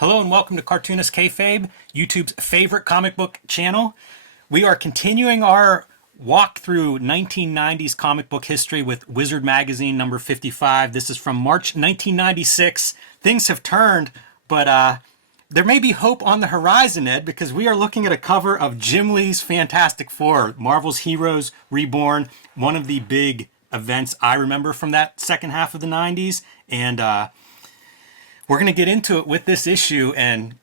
Hello and welcome to Cartoonist Kayfabe, YouTube's favorite comic book channel. We are continuing our walk through 1990s comic book history with Wizard Magazine number 55. This is from March 1996. Things have turned, but there may be hope on the horizon, Ed, because we are looking at a cover of Jim Lee's Fantastic Four, Marvel's Heroes Reborn, one of the big events I remember from that second half of the 90s. And we're going to get into it with this issue and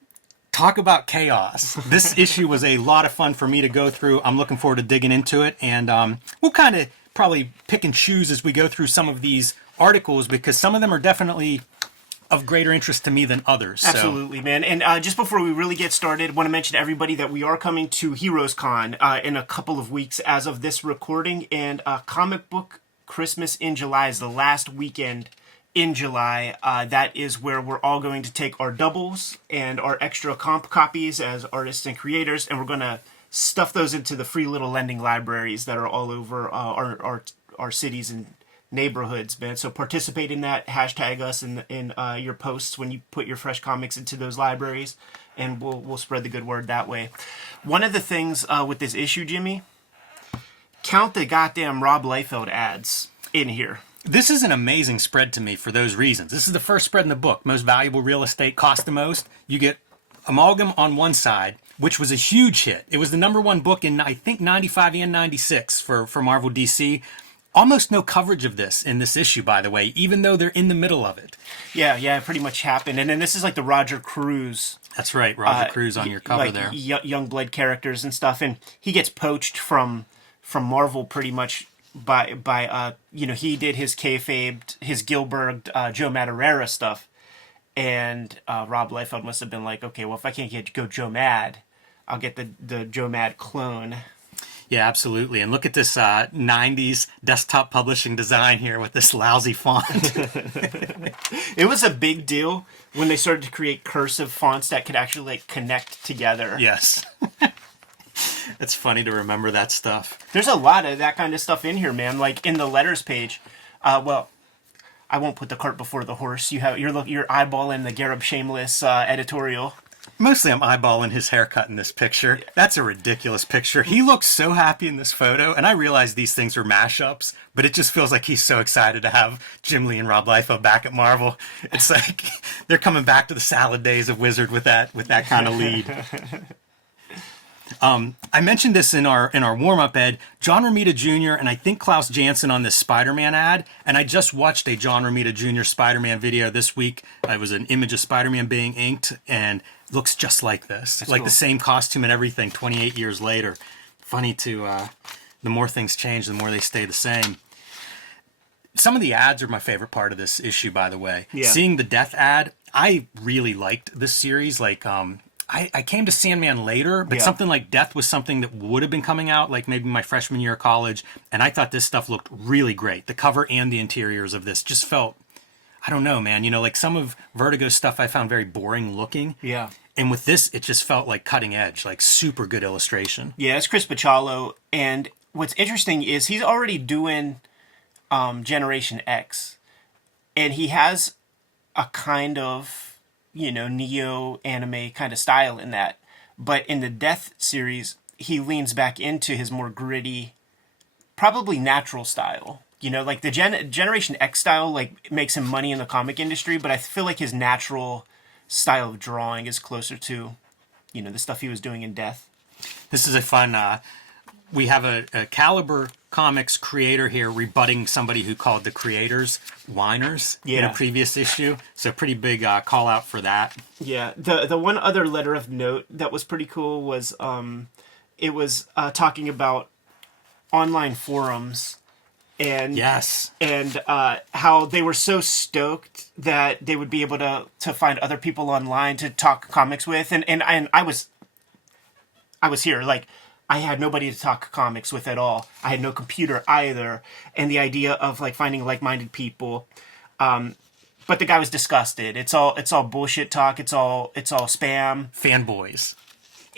talk about chaos. This issue was a lot of fun for me to go through. I'm looking forward to digging into it. And we'll kind of probably pick and choose as we go through some of these articles because some of them are definitely of greater interest to me than others. Absolutely, man. And just before we really get started, I want to mention to everybody that we are coming to Heroes Con in a couple of weeks as of this recording. And Comic Book Christmas in July is the last weekend in July. That is where we're all going to take our doubles and our extra comp copies as artists and creators, and we're going to stuff those into the free little lending libraries that are all over our cities and neighborhoods, man. So participate in that. Hashtag us in your posts when you put your fresh comics into those libraries, and we'll spread the good word that way. One of the things with this issue, Jimmy, count the goddamn Rob Liefeld ads in here. This is an amazing spread to me for those reasons. This is the first spread in the book. Most valuable real estate cost the most. You get Amalgam on one side, which was a huge hit. It was the number one book in, I think, 95 and 96 for Marvel DC. Almost no coverage of this in this issue, by the way, even though they're in the middle of it. Yeah, it pretty much happened. And then this is like the Roger Cruz. That's right, Roger Cruz on your cover like there. Young blood characters and stuff. And he gets poached from Marvel pretty much by he did his Kayfabe, his Gilbert, Joe Madureira stuff. And Rob Liefeld must have been like, okay, well, if I can't go Joe Mad, I'll get the Joe Mad clone. Yeah, absolutely. And look at this 90s desktop publishing design here with this lousy font. It was a big deal when they started to create cursive fonts that could actually like connect together. Yes. It's funny to remember that stuff. There's a lot of that kind of stuff in here, man. Like in the letters page. Well, I won't put the cart before the horse. You're eyeballing the Gareb Shameless editorial. Mostly I'm eyeballing his haircut in this picture. That's a ridiculous picture. He looks so happy in this photo, and I realize these things are mashups, but it just feels like he's so excited to have Jim Lee and Rob Liefeld back at Marvel. It's like they're coming back to the salad days of Wizard with that kind of lead. I mentioned this in our warm-up, Ed. John Romita Jr. and I think Klaus Janson on this Spider-Man ad, and I just watched a John Romita Jr. Spider-Man video this week. It was an image of Spider-Man being inked, and looks just like this. That's like cool. The same costume and everything 28 years later. Funny the more things change, the more they stay the same. Some of the ads are my favorite part of this issue, by the way. Yeah. Seeing the Death ad, I really liked this series. Like, I came to Sandman later, but something like Death was something that would have been coming out like maybe my freshman year of college, and I thought this stuff looked really great. The cover and the interiors of this just felt, I don't know, man. Like some of Vertigo's stuff I found very boring looking. Yeah. And with this, it just felt like cutting edge, like super good illustration. Yeah, it's Chris Bachalo, and what's interesting is he's already doing Generation X, and he has a kind of neo anime kind of style in that. But in the Death series, he leans back into his more gritty, probably natural style. Like the Generation X style, like makes him money in the comic industry, but I feel like his natural style of drawing is closer to, the stuff he was doing in Death. This is a fun, we have a Caliber Comics creator here rebutting somebody who called the creators whiners in a previous issue. So pretty big call out for that. Yeah. The one other letter of note that was pretty cool was it was talking about online forums and how they were so stoked that they would be able to find other people online to talk comics with, and I was here, like I had nobody to talk comics with at all. I had no computer either, and the idea of like finding like-minded people, but the guy was disgusted. It's all bullshit talk. It's all spam. Fanboys.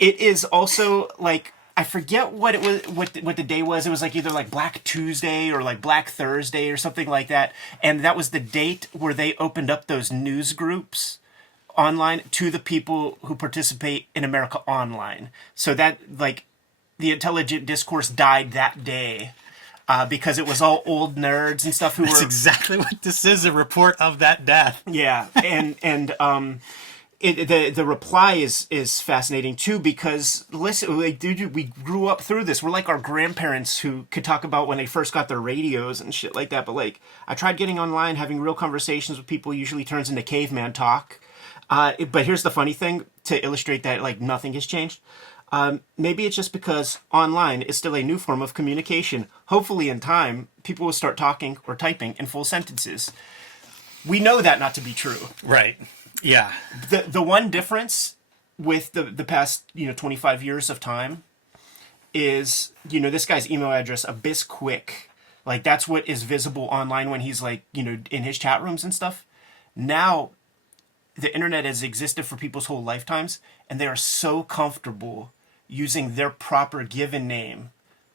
It is also like, I forget what it was, what the day was. It was like either like Black Tuesday or like Black Thursday or something like that. And that was the date where they opened up those news groups online to the people who participate in America Online. So that, like, the intelligent discourse died that day because it was all old nerds and stuff who That's were... exactly what this is, a report of that death. Yeah, the reply is fascinating too, because listen, like, dude, we grew up through this. We're like our grandparents who could talk about when they first got their radios and shit like that. But like, I tried getting online, having real conversations with people. Usually turns into caveman talk. But here's the funny thing to illustrate that, like, nothing has changed. Maybe it's just because online is still a new form of communication. Hopefully, in time, people will start talking or typing in full sentences. We know that not to be true. Right. Yeah. The one difference with the past 25 years of time is this guy's email address, Abyssquick, like that's what is visible online when he's like in his chat rooms and stuff. Now the internet has existed for people's whole lifetimes, and they are so comfortable using their proper given name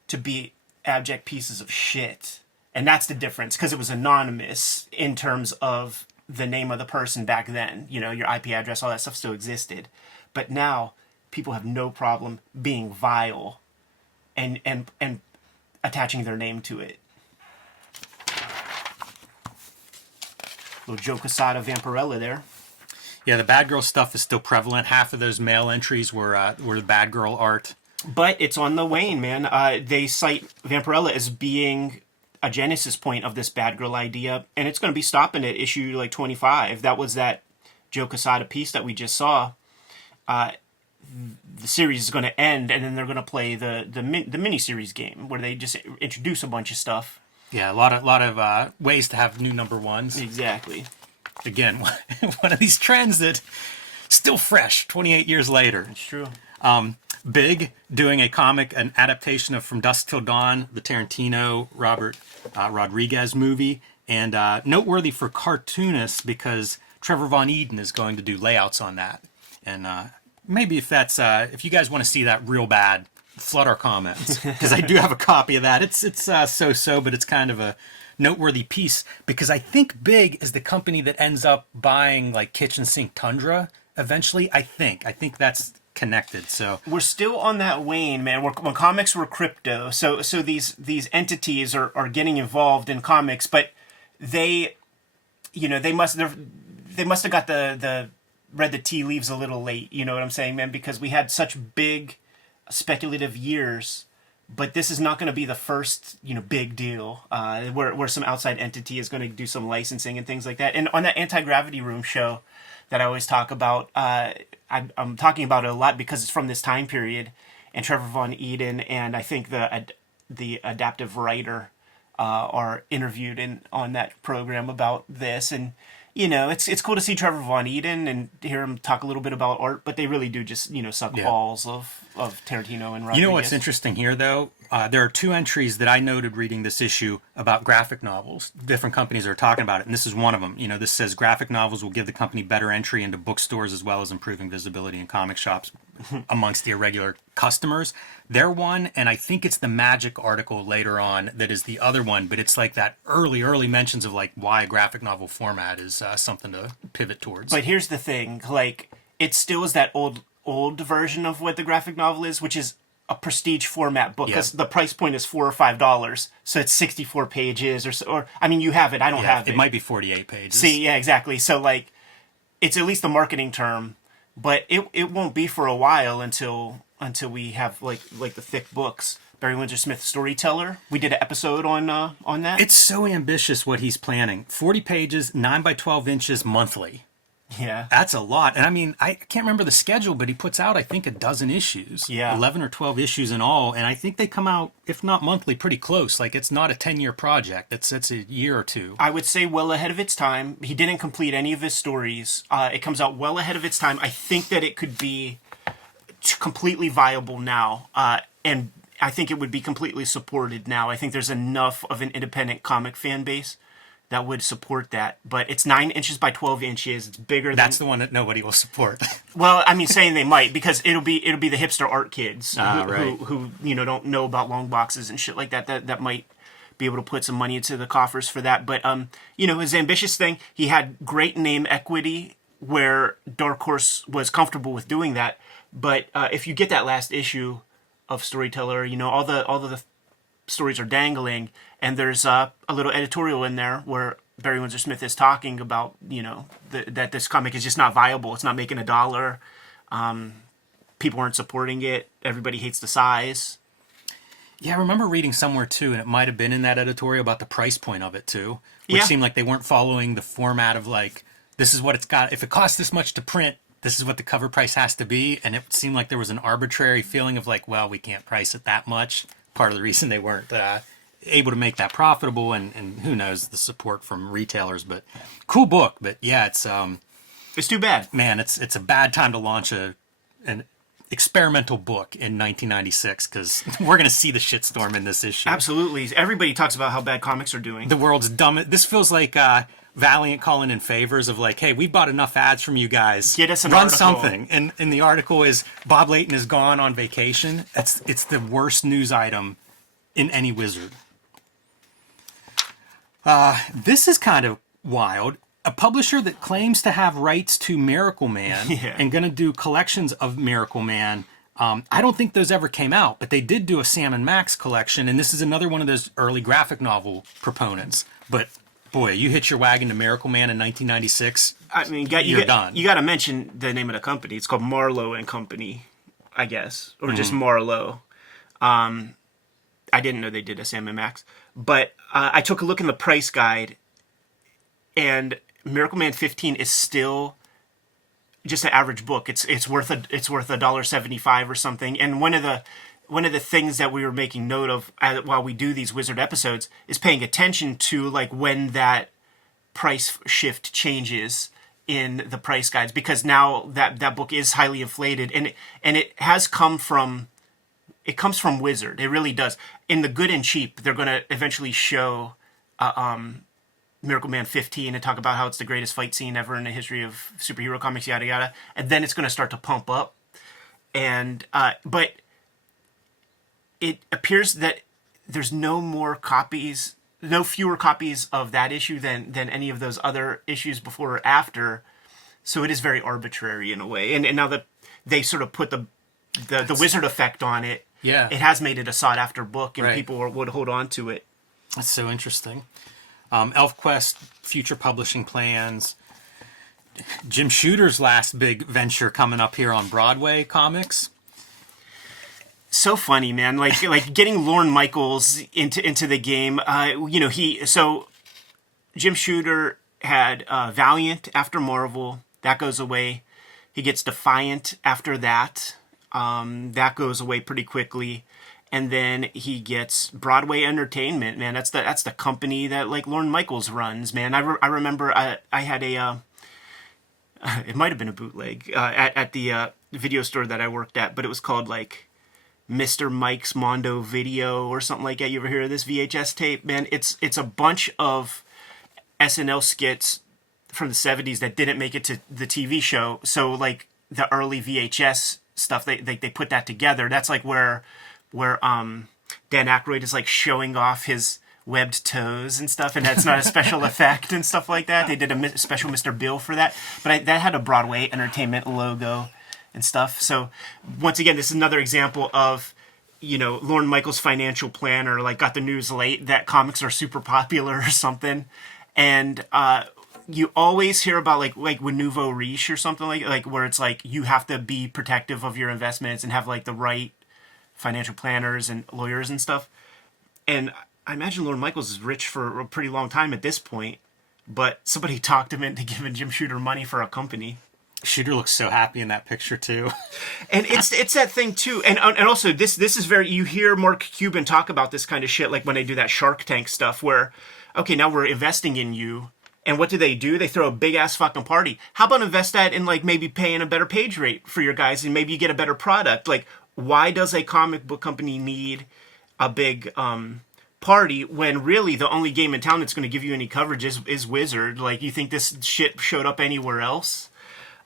to be abject pieces of shit. And that's the difference, because it was anonymous in terms of the name of the person back then. Your IP address, all that stuff still existed. But now people have no problem being vile and attaching their name to it. Little Joe Quesada Vampirella there. Yeah, the bad girl stuff is still prevalent. Half of those mail entries were the bad girl art. But it's on the wane, man. They cite Vampirella as being a genesis point of this bad girl idea, and it's going to be stopping at issue like 25. That was that Joe Quesada piece that we just saw. The series is going to end, and then they're going to play the mini-series game where they just introduce a bunch of stuff. Yeah, a lot of ways to have new number ones. Exactly. Again, one of these trends that still fresh 28 years later. It's true. Big doing a comic, an adaptation of From Dusk Till Dawn, the Tarantino Robert Rodriguez movie, and noteworthy for Cartoonist because Trevor Von Eden is going to do layouts on that. And maybe if you guys want to see that real bad, flood our comments, because I do have a copy of that. It's so-so, but it's kind of a noteworthy piece, because I think Big is the company that ends up buying like Kitchen Sink Tundra eventually. I think that's connected. So we're still on that wane, man. When comics were crypto, so these entities are getting involved in comics, but they must have got the read the tea leaves a little late. You know what I'm saying, man? Because we had such big speculative years. But this is not going to be the first, big deal where some outside entity is going to do some licensing and things like that. And on that Anti-Gravity Room show that I always talk about, I'm talking about it a lot because it's from this time period. And Trevor Von Eden and I think the adaptive writer are interviewed on that program about this. And it's cool to see Trevor Von Eden and hear him talk a little bit about art, but they really do just, suck balls of Tarantino and Rodriguez. You know what's interesting here, though? There are two entries that I noted reading this issue about graphic novels. Different companies are talking about it, and this is one of them. This says graphic novels will give the company better entry into bookstores as well as improving visibility in comic shops amongst the irregular customers. They're one, and I think it's the Magic article later on that is the other one, but it's like that early mentions of like why a graphic novel format is something to pivot towards. But here's the thing, like, it still is that old version of what the graphic novel is, which is a prestige format book, because the price point is $4 or $5, so it's 64 pages or I mean, you have it, I don't have it. It might be 48 pages. See, yeah, exactly. So like, it's at least a marketing term, but it won't be for a while until we have like the thick books. Barry Windsor Smith, Storyteller. We did an episode on that. It's so ambitious what he's planning. 40 pages, 9 by 12 inches monthly. Yeah. That's a lot. And I mean, I can't remember the schedule, but he puts out, I think, a dozen issues. Yeah. 11 or 12 issues in all. And I think they come out, if not monthly, pretty close. Like, it's not a 10-year project. It's a year or two. I would say well ahead of its time. He didn't complete any of his stories. It comes out well ahead of its time. I think that it could be completely viable now. And I think it would be completely supported now. I think there's enough of an independent comic fan base that would support that. But it's 9 inches by 12 inches. It's bigger than... That's the one that nobody will support. Well, I mean, saying they might, because it'll be the hipster art kids right. who don't know about long boxes and shit like that might be able to put some money into the coffers for that. But his ambitious thing, he had great name equity where Dark Horse was comfortable with doing that. But if you get that last issue of Storyteller, all the stories are dangling, and there's a little editorial in there where Barry Windsor Smith is talking about, that this comic is just not viable. It's not making $1. People aren't supporting it. Everybody hates the size. Yeah, I remember reading somewhere too, and it might have been in that editorial about the price point of it too, which seemed like they weren't following the format of like, this is what it's got. If it costs this much to print, this is what the cover price has to be. And it seemed like there was an arbitrary feeling of like, well, we can't price it that much. Part of the reason they weren't able to make that profitable, and who knows, the support from retailers. But cool book. But yeah, it's too bad. Man, it's a bad time to launch an experimental book in 1996, because we're going to see the shitstorm in this issue. Absolutely. Everybody talks about how bad comics are doing. The world's dumbest. This feels like Valiant calling in favors of like, hey, we bought enough ads from you guys. Get us an Run article. something. And the article is Bob Layton is gone on vacation. It's the worst news item in any Wizard. This is kind of wild. A publisher that claims to have rights to Miracle Man and going to do collections of Miracle Man. I don't think those ever came out, but they did do a Sam and Max collection, and this is another one of those early graphic novel proponents. But boy, you hit your wagon to Miracle Man in 1996. I mean, you're done. You got to mention the name of the company. It's called Marlo and Company, I guess, or just Marlo. I didn't know they did a Sam and Max, but I took a look in the price guide, and Miracle Man 15 is still just an average book. It's worth $1.75 or something. And one of the things that we were making note of while we do these Wizard episodes is paying attention to like when that price shift changes in the price guides, because now that book is highly inflated, and it has come from Wizard. It really does. In the good and cheap, they're going to eventually show Miracle Man 15 and talk about how it's the greatest fight scene ever in the history of superhero comics, yada yada, and then it's going to start to pump up. And but it appears that there's no fewer copies of that issue than any of those other issues before or after. So it is very arbitrary in a way. And now that they sort of put the Wizard effect on it, it has made it a sought after book, and people would hold on to it. That's so interesting. ElfQuest, future publishing plans. Jim Shooter's last big venture coming up here on Broadway Comics. So funny, man. Like getting Lorne Michaels into the game. Jim Shooter had Valiant after Marvel. That goes away. He gets Defiant after that. That goes away pretty quickly. And then he gets Broadway Entertainment, man. That's the company that like Lorne Michaels runs, man. I remember I had a it might have been a bootleg at the video store that I worked at, but it was called like Mr. Mike's Mondo Video or something like that. You ever hear of this VHS tape, man? It's a bunch of SNL skits from the 70s that didn't make it to the TV show. So like the early VHS stuff, they put that together. That's like where Dan Aykroyd is like showing off his webbed toes and stuff, and that's not a special effect and stuff like that. They did a special Mr. Bill for that, but that had a Broadway Entertainment logo and stuff. So once again, this is another example of, Lorne Michaels' financial planner like got the news late that comics are super popular or something, and you always hear about like with nouveau riche or something like where it's like you have to be protective of your investments and have like the right financial planners and lawyers and stuff. And I imagine Lorne Michaels is rich for a pretty long time at this point, but somebody talked him into giving Jim Shooter money for a company. Shooter looks so happy in that picture too. And it's that thing too. And also this is very, you hear Mark Cuban talk about this kind of shit like when they do that Shark Tank stuff where, okay, now we're investing in you. And what do? They throw a big ass fucking party. How about invest that in like maybe paying a better page rate for your guys and maybe you get a better product? Like, why does a comic book company need a big party when really the only game in town that's going to give you any coverage is Wizard? Like, you think this shit showed up anywhere else?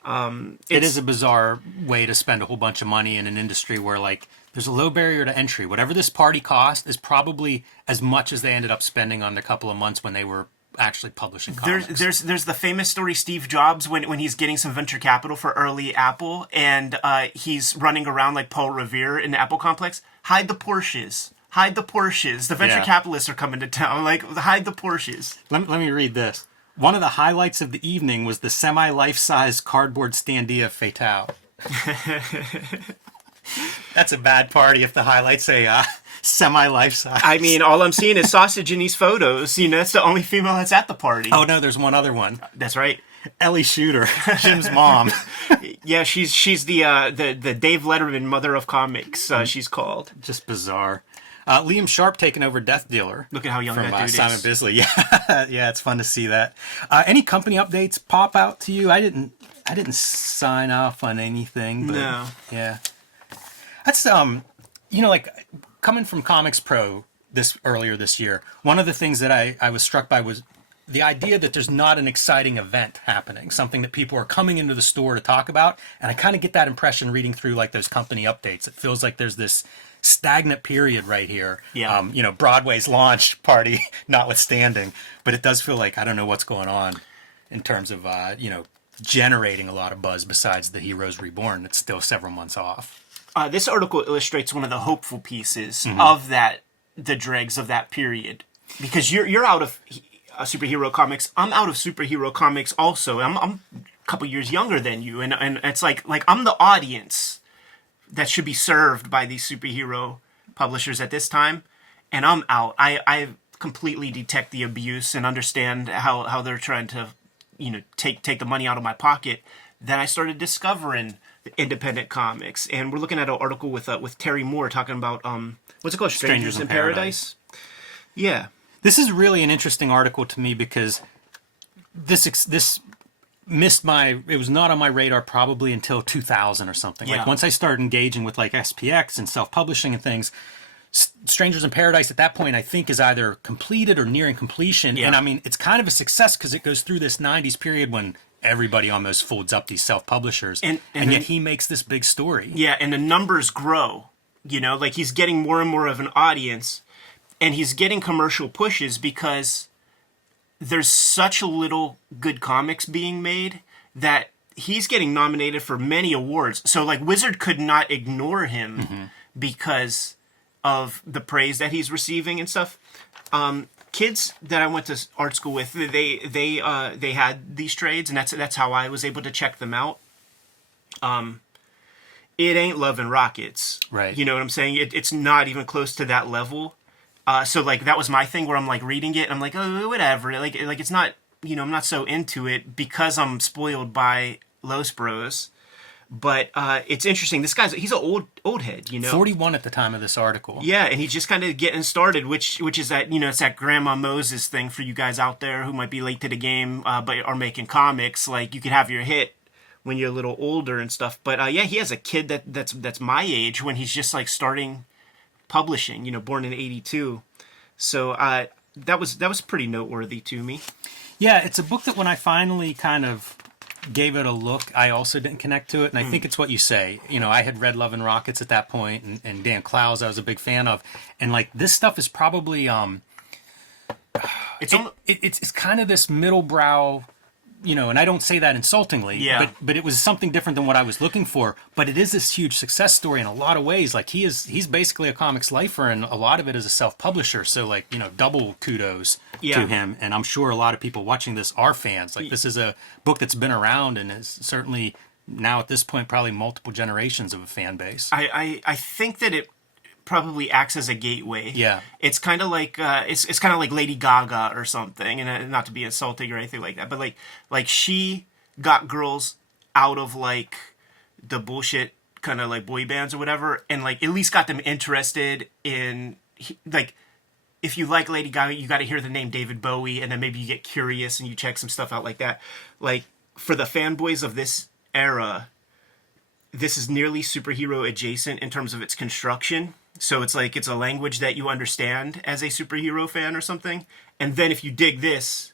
It is a bizarre way to spend a whole bunch of money in an industry where like there's a low barrier to entry. Whatever this party cost is probably as much as they ended up spending on the couple of months when they were actually publishing There's comics. there's the famous story Steve Jobs when he's getting some venture capital for early Apple, and he's running around like Paul Revere in the Apple complex. Hide the Porsches. Hide the Porsches. The venture capitalists are coming to town. Like, hide the Porsches. Let me read this. One of the highlights of the evening was the semi-life-size cardboard standee of Fatale. That's a bad party if the highlights say semi-life-size. I mean, all I'm seeing is sausage in these photos. You know, that's the only female that's at the party. Oh, no, there's one other one. That's right. Ellie Shooter, Jim's mom. Yeah, she's the Dave Letterman mother of comics, she's called. Just bizarre. Liam Sharp taking over Death Dealer. Look at how young from that dude Simon is. Bisley. Yeah, yeah, it's fun to see that. Any company updates pop out to you? I didn't sign off on anything. But No. Yeah, that's like coming from Comics Pro earlier this year. One of the things that I was struck by was the idea that there's not an exciting event happening, something that people are coming into the store to talk about. And I kind of get that impression reading through like those company updates. It feels like there's this stagnant period right here. Yeah. Broadway's launch party notwithstanding, but it does feel like I don't know what's going on in terms of generating a lot of buzz besides the Heroes Reborn. It's still several months off. This article illustrates one of the hopeful pieces of the dregs of that period, because you're out of superhero comics. I'm out of superhero comics also. I'm a couple years younger than you, and it's like I'm the audience that should be served by these superhero publishers at this time, and I'm out. I completely detect the abuse and understand how they're trying to, take the money out of my pocket. Then I started discovering the independent comics, and we're looking at an article with Terry Moore talking about what's it called, Strangers in Paradise. Yeah, this is really an interesting article to me because this it was not on my radar probably until 2000 or something. Yeah. Like once I started engaging with like SPX and self-publishing and things, Strangers in Paradise at that point I think is either completed or nearing completion. Yeah. And I mean, it's kind of a success because it goes through this 90s period when everybody almost folds up these self-publishers. And yet he makes this big story. Yeah, and the numbers grow. Like he's getting more and more of an audience, and he's getting commercial pushes because there's such a little good comics being made that he's getting nominated for many awards. So like Wizard could not ignore him because of the praise that he's receiving and stuff. Kids that I went to art school with, they had these trades, and that's how I was able to check them out. It ain't Love and Rockets, right? You know what I'm saying? It's not even close to that level. So like that was my thing where I'm like reading it and I'm like, oh, whatever. Like it's not, I'm not so into it because I'm spoiled by Los Bros. But it's interesting. This he's an old head, 41 at the time of this article. Yeah, and he's just kind of getting started, which is that, it's that Grandma Moses thing for you guys out there who might be late to the game but are making comics. Like you could have your hit when you're a little older and stuff. But yeah, he has a kid that's my age when he's just like starting publishing, born in 82. So that was pretty noteworthy to me. Yeah, it's a book that when I finally kind of gave it a look, I also didn't connect to it. And I think it's what you say. I had read Love and Rockets at that point, and Dan Clowes I was a big fan of. And like this stuff is probably it's kind of this middle brow, and I don't say that insultingly, yeah. but it was something different than what I was looking for. But it is this huge success story in a lot of ways. Like he's basically a comics lifer, and a lot of it is a self-publisher. So like, double kudos to him. And I'm sure a lot of people watching this are fans. Like this is a book that's been around and is certainly now at this point probably multiple generations of a fan base. I think that it probably acts as a gateway. Yeah, it's kind of like it's kind of like Lady Gaga or something, and not to be insulting or anything like that, but like she got girls out of like the bullshit kind of like boy bands or whatever, and like at least got them interested in like, if you like Lady Gaga, you got to hear the name David Bowie, and then maybe you get curious and you check some stuff out like that. Like for the fanboys of this era, this is nearly superhero adjacent in terms of its construction. So it's like it's a language that you understand as a superhero fan or something. And then if you dig this,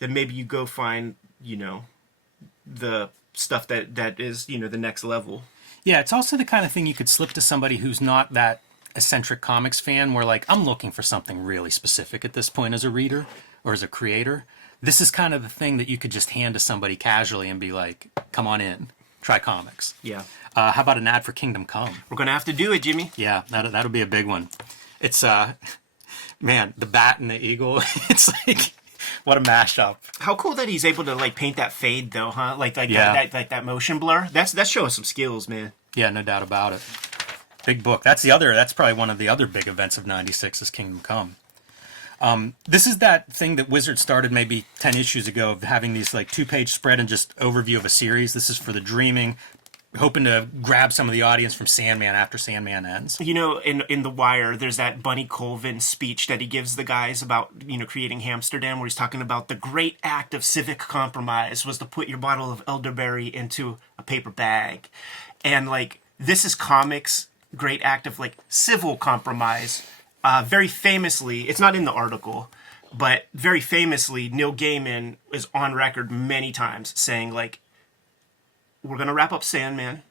then maybe you go find, the stuff that is, the next level. Yeah, it's also the kind of thing you could slip to somebody who's not that eccentric comics fan where like, I'm looking for something really specific at this point as a reader. or as a creator, this is kind of the thing that you could just hand to somebody casually and be like, come on in, try comics. Yeah. How about an ad for Kingdom Come? We're going to have to do it, Jimmy. Yeah, that'll be a big one. It's, man, the bat and the eagle, it's like, what a mashup. How cool that he's able to like paint that fade though, huh? Like Yeah. that motion blur. That's showing some skills, man. Yeah, no doubt about it. Big book. That's probably one of the other big events of 96 is Kingdom Come. This is that thing that Wizard started maybe 10 issues ago of having these like 2-page spread and just overview of a series. This is for the Dreaming, hoping to grab some of the audience from Sandman after Sandman ends. You know, in The Wire, there's that Bunny Colvin speech that he gives the guys about, you know, creating Hamsterdam, where he's talking about the great act of civic compromise was to put your bottle of elderberry into a paper bag. And, like, this is comics' great act of, like, civil compromise. Very famously, it's not in the article, but very famously, Neil Gaiman is on record many times saying, like, we're going to wrap up Sandman.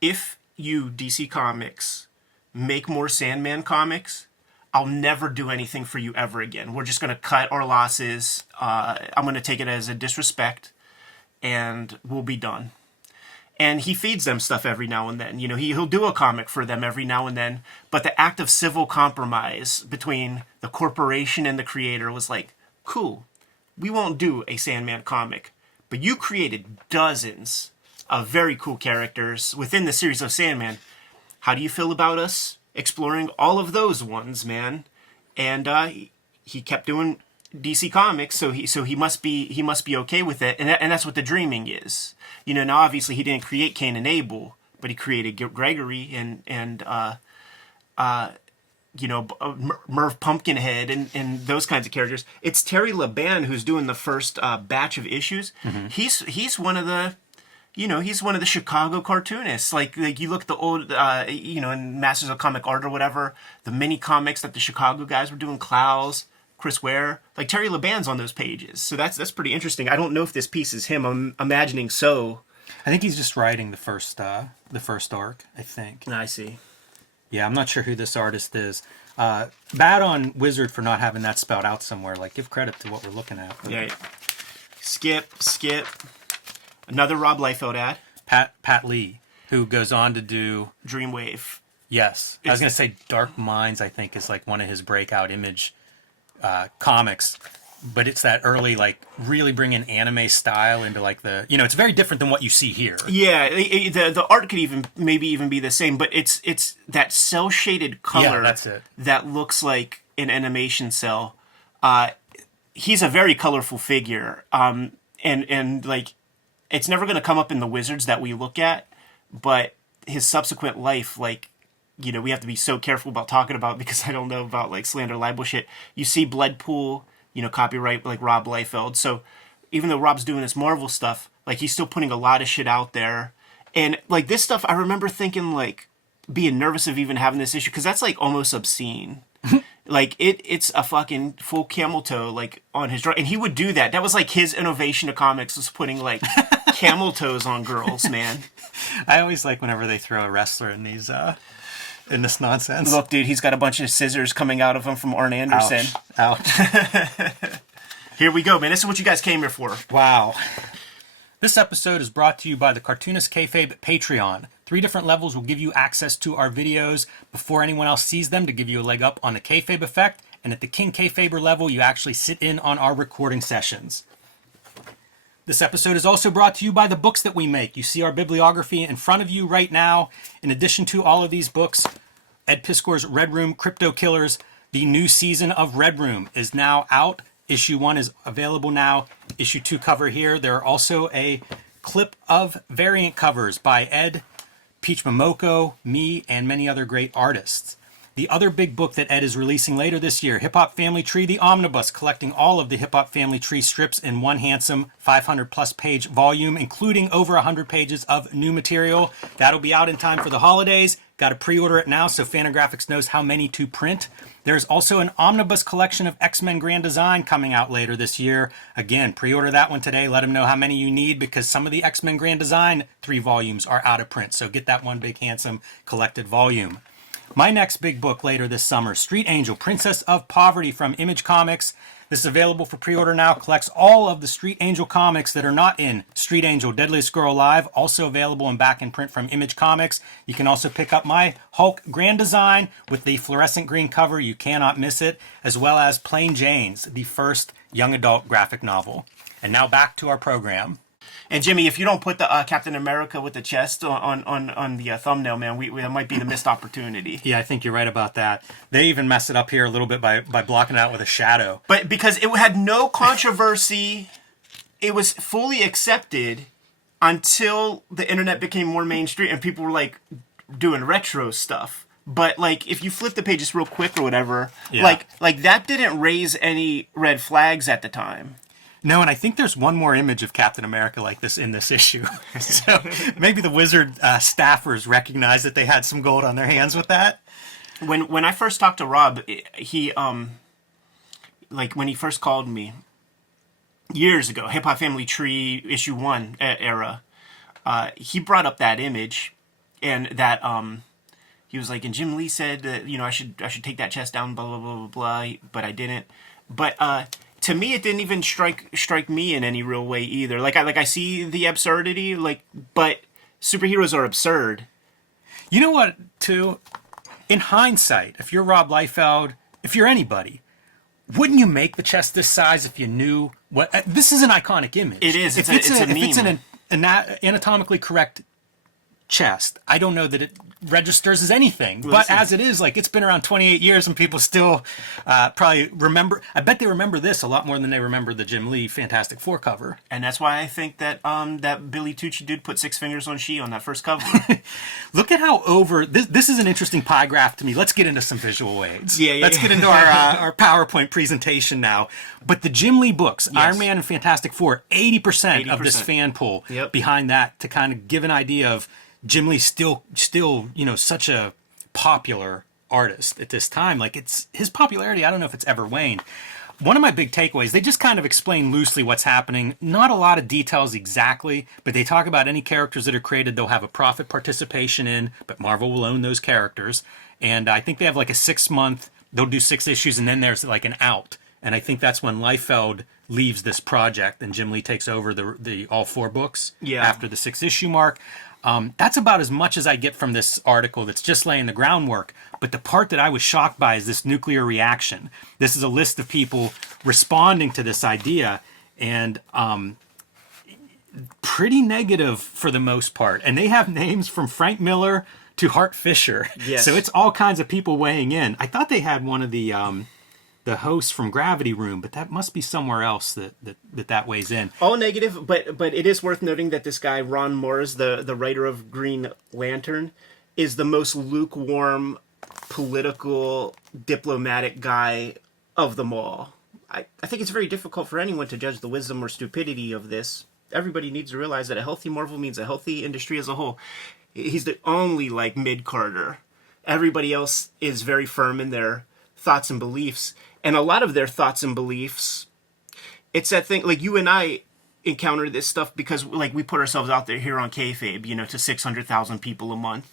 If you, DC Comics, make more Sandman comics, I'll never do anything for you ever again. We're just going to cut our losses. I'm going to take it as a disrespect, and we'll be done. And he feeds them stuff every now and then. You know, he'll do a comic for them every now and then. But the act of civil compromise between the corporation and the creator was like, cool, we won't do a Sandman comic. But you created dozens of very cool characters within the series of Sandman. How do you feel about us exploring all of those ones, man? And he kept doing DC Comics, so he must be okay with it, and that's what the Dreaming is. You know, now obviously he didn't create Cain and Abel, but he created Gregory and you know, Merv Pumpkinhead and those kinds of characters. It's Terry Laban who's doing the first batch of issues. Mm-hmm. He's one of the, you know, he's one of the Chicago cartoonists. Like you look at the old, you know, in Masters of Comic Art or whatever, the mini comics that the Chicago guys were doing, Clowes, Chris Ware, like Terry Laban's on those pages. So that's pretty interesting. I don't know if this piece is him. I'm imagining so. I think he's just writing the first arc, I think. I see. Yeah, I'm not sure who this artist is. Bad on Wizard for not having that spelled out somewhere. Like, give credit to what we're looking at. Yeah. Skip. Another Rob Liefeld ad. Pat Lee, who goes on to do Dreamwave. Yes. I was going to say Dark Minds, I think, is like one of his breakout Image comics. But it's that early, like, really bringing anime style into, like, the... You know, it's very different than what you see here. Yeah, the art could maybe even be the same, but it's that cel-shaded color that's it. That looks like an animation cell. He's a very colorful figure. And like, it's never going to come up in the Wizards that we look at, but his subsequent life, like, you know, we have to be so careful about talking about, because I don't know about, like, slander, libel shit. You see Bloodpool, you know, copyright, like, Rob Liefeld. So even though Rob's doing this Marvel stuff, like, he's still putting a lot of shit out there. And, like, this stuff, I remember thinking, like, being nervous of even having this issue, because that's, like, almost obscene. Like, it's a fucking full camel toe, like, on his drawing. And he would do that. That was, like, his innovation to comics, was putting, like, camel toes on girls, man. I always like whenever they throw a wrestler in these... in this nonsense. Look, dude, he's got a bunch of scissors coming out of him from Arn Anderson. Ouch. Here we go, man. This is what you guys came here for. Wow. This episode is brought to you by the Cartoonist Kayfabe Patreon. 3 different levels will give you access to our videos before anyone else sees them, to give you a leg up on the Kayfabe effect. And at the King Kayfaber level, you actually sit in on our recording sessions. This episode is also brought to you by the books that we make. You see our bibliography in front of you right now. In addition to all of these books, Ed Piskor's Red Room Crypto Killers, the new season of Red Room, is now out. Issue 1 is available now. Issue 2 cover here. There are also a clip of variant covers by Ed, Peach Momoko, me, and many other great artists. The other big book that Ed is releasing later this year, Hip Hop Family Tree, the Omnibus, collecting all of the Hip Hop Family Tree strips in one handsome 500-plus page volume, including over 100 pages of new material. That'll be out in time for the holidays. Got to pre-order it now so Fantagraphics knows how many to print. There's also an Omnibus collection of X-Men Grand Design coming out later this year. Again, pre-order that one today. Let them know how many you need, because some of the X-Men Grand Design 3 volumes are out of print. So get that one big, handsome collected volume. My next big book later this summer, Street Angel, Princess of Poverty from Image Comics. This is available for pre-order now. Collects all of the Street Angel comics that are not in Street Angel Deadliest Girl Alive. Also available and back in print from Image Comics. You can also pick up my Hulk Grand Design with the fluorescent green cover. You cannot miss it. As well as Plain Jane's, the first young adult graphic novel. And now back to our program. And Jimmy, if you don't put the Captain America with the chest on the thumbnail, man, that might be the missed opportunity. Yeah, I think you're right about that. They even mess it up here a little bit by blocking it out with a shadow. But because it had no controversy, it was fully accepted until the internet became more mainstream and people were like doing retro stuff. But like, if you flip the pages real quick or whatever, like that didn't raise any red flags at the time. No, and I think there's one more image of Captain America like this in this issue. So maybe the Wizard staffers recognized that they had some gold on their hands with that. When I first talked to Rob, he like when he first called me years ago, Hip Hop Family Tree issue 1 era, he brought up that image, and that he was like, and Jim Lee said that, you know, I should take that chest down, blah blah blah blah blah, but I didn't. But to me, it didn't even strike me in any real way either. Like I see the absurdity, but superheroes are absurd. You know what, too? In hindsight, if you're Rob Liefeld, if you're anybody, wouldn't you make the chest this size if you knew what... this is an iconic image. It is. It's a meme. If it's an anatomically correct chest, I don't know that it registers as anything. But as it is, like, it's been around 28 years and people still probably remember... I bet they remember this a lot more than they remember the Jim Lee Fantastic Four cover. And that's why I think that that Billy Tucci dude put 6 fingers on She on that first cover. Look at how over... This is an interesting pie graph to me. Let's get into some visual aids. Let's get into our PowerPoint presentation now. But the Jim Lee books, yes. Iron Man and Fantastic Four, 80% of this fan pool behind that to kind of give an idea of Jim Lee's still, you know, such a popular artist at this time. Like, it's his popularity, I don't know if it's ever waned. One of my big takeaways, they just kind of explain loosely what's happening. Not a lot of details exactly, but they talk about any characters that are created, they'll have a profit participation in, but Marvel will own those characters. And I think they have like a 6-month, they'll do 6 issues, and then there's like an out. And I think that's when Liefeld leaves this project and Jim Lee takes over the all 4 books after the 6-issue mark. That's about as much as I get from this article that's just laying the groundwork. But the part that I was shocked by is this nuclear reaction. This is a list of people responding to this idea, and pretty negative for the most part. And they have names from Frank Miller to Hart Fisher. Yes. So it's all kinds of people weighing in. I thought they had one of the hosts from Gravity Room, but that must be somewhere else that weighs in. All negative, but it is worth noting that this guy, Ron Moores, the writer of Green Lantern, is the most lukewarm, political, diplomatic guy of them all. I think it's very difficult for anyone to judge the wisdom or stupidity of this. Everybody needs to realize that a healthy Marvel means a healthy industry as a whole. He's the only, like, mid-Carter. Everybody else is very firm in their thoughts and beliefs. And a lot of their thoughts and beliefs, it's that thing, like, you and I encounter this stuff because, like, we put ourselves out there here on Kayfabe, you know, to 600,000 people a month.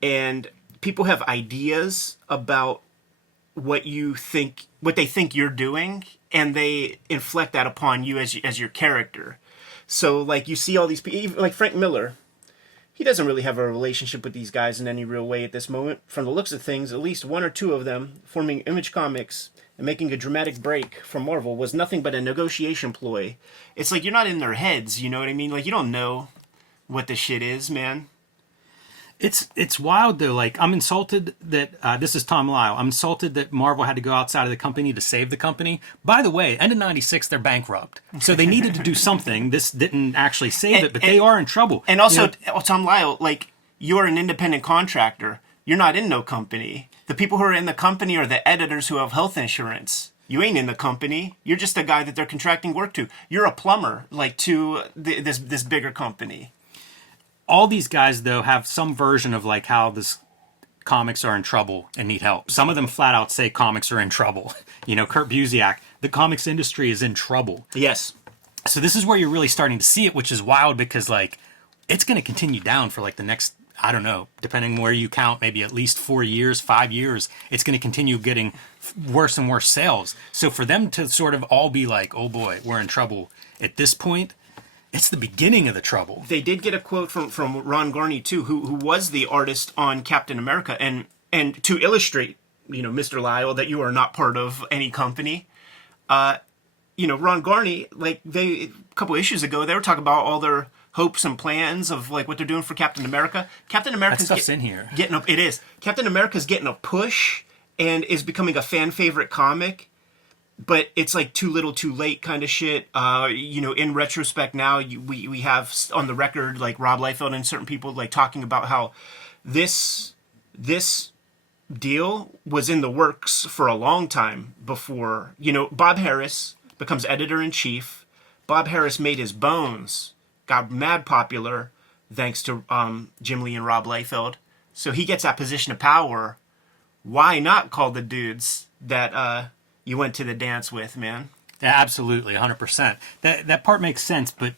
And people have ideas about what they think you're doing, and they inflect that upon you as your character. So, like, you see all these people, like Frank Miller, he doesn't really have a relationship with these guys in any real way at this moment. From the looks of things, at least 1 or 2 of them forming Image Comics and making a dramatic break from Marvel was nothing but a negotiation ploy. It's like you're not in their heads, you know what I mean? Like, you don't know what the shit is, man. It's wild, though. Like, I'm insulted that, this is Tom Lyle, I'm insulted that Marvel had to go outside of the company to save the company. By the way, end of 96, they're bankrupt. So they needed to do something. This didn't actually save it, but they are in trouble. And also, Tom Lyle, like, you're an independent contractor. You're not in no company. The people who are in the company are the editors who have health insurance. You ain't in the company. You're just a guy that they're contracting work to. You're a plumber, like, to this bigger company. All these guys, though, have some version of, like, how this comics are in trouble and need help. Some of them flat out say comics are in trouble. You know, Kurt Busiek, the comics industry is in trouble. Yes. So this is where you're really starting to see it, which is wild because, like, it's going to continue down for, like, the next, I don't know, depending where you count, maybe at least 4 years, 5 years, it's going to continue getting worse and worse sales. So for them to sort of all be like, oh boy, we're in trouble at this point, it's the beginning of the trouble. They did get a quote from Ron Garney too, who was the artist on Captain America, and to illustrate, Mr. Lyle, that you are not part of any company. Ron Garney, like a couple issues ago, they were talking about all their hopes and plans of like what they're doing for Captain America. Captain America's that stuff's in here. It is. Captain America's getting a push and is becoming a fan favorite comic, but it's like too little, too late kind of shit. In retrospect, now we have on the record like Rob Liefeld and certain people like talking about how this deal was in the works for a long time before. Bob Harris becomes editor-in-chief. Bob Harris made his bones, got mad popular thanks to Jim Lee and Rob Liefeld. So he gets that position of power. Why not call the dudes that you went to the dance with, man? Yeah, absolutely, 100%. That part makes sense, but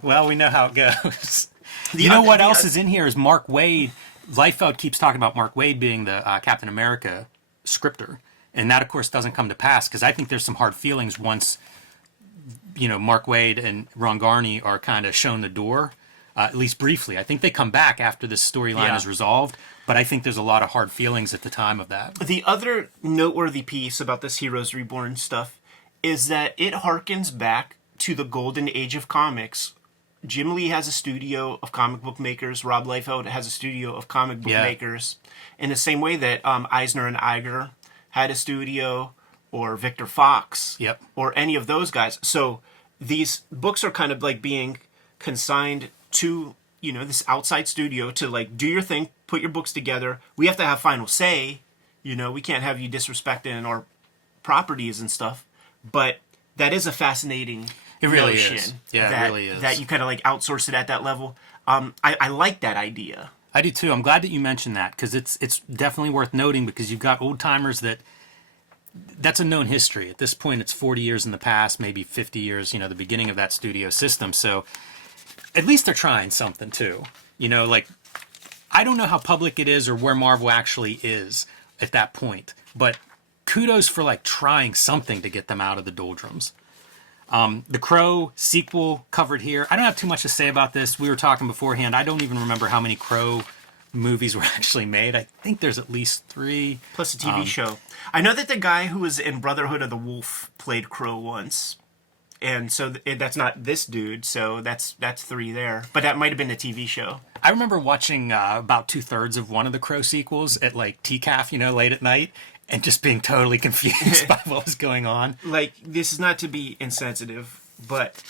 well, we know how it goes. What else is in here is Mark Waid. Liefeld keeps talking about Mark Waid being the Captain America scripter. And that, of course, doesn't come to pass because I think there's some hard feelings once, Mark Waid and Ron Garney are kind of shown the door, at least briefly. I think they come back after this storyline is resolved, but I think there's a lot of hard feelings at the time of that. The other noteworthy piece about this Heroes Reborn stuff is that it harkens back to the golden age of comics. Jim Lee has a studio of comic book makers. Rob Liefeld has a studio of comic book makers. In the same way that Eisner and Iger had a studio, or Victor Fox, or any of those guys. So these books are kind of like being consigned to, this outside studio to like do your thing, put your books together. We have to have final say. We can't have you disrespecting our properties and stuff. But that is a fascinating notion. Is. Yeah, it really is. That you kind of like outsource it at that level. I like that idea. I do too. I'm glad that you mentioned that because it's definitely worth noting because you've got old timers that's a known history. At this point, it's 40 years in the past, maybe 50 years, the beginning of that studio system. So at least they're trying something too. I don't know how public it is or where Marvel actually is at that point, but kudos for like trying something to get them out of the doldrums. The Crow sequel covered here. I don't have too much to say about this. We were talking beforehand. I don't even remember how many Crow movies were actually made. I think there's at least 3. Plus a TV show. I know that the guy who was in Brotherhood of the Wolf played Crow once. And so that's not this dude, so that's 3 there. But that might have been the TV show. I remember watching about 2/3 of one of the Crow sequels at like TCAF, late at night. And just being totally confused by what was going on. Like, this is not to be insensitive, but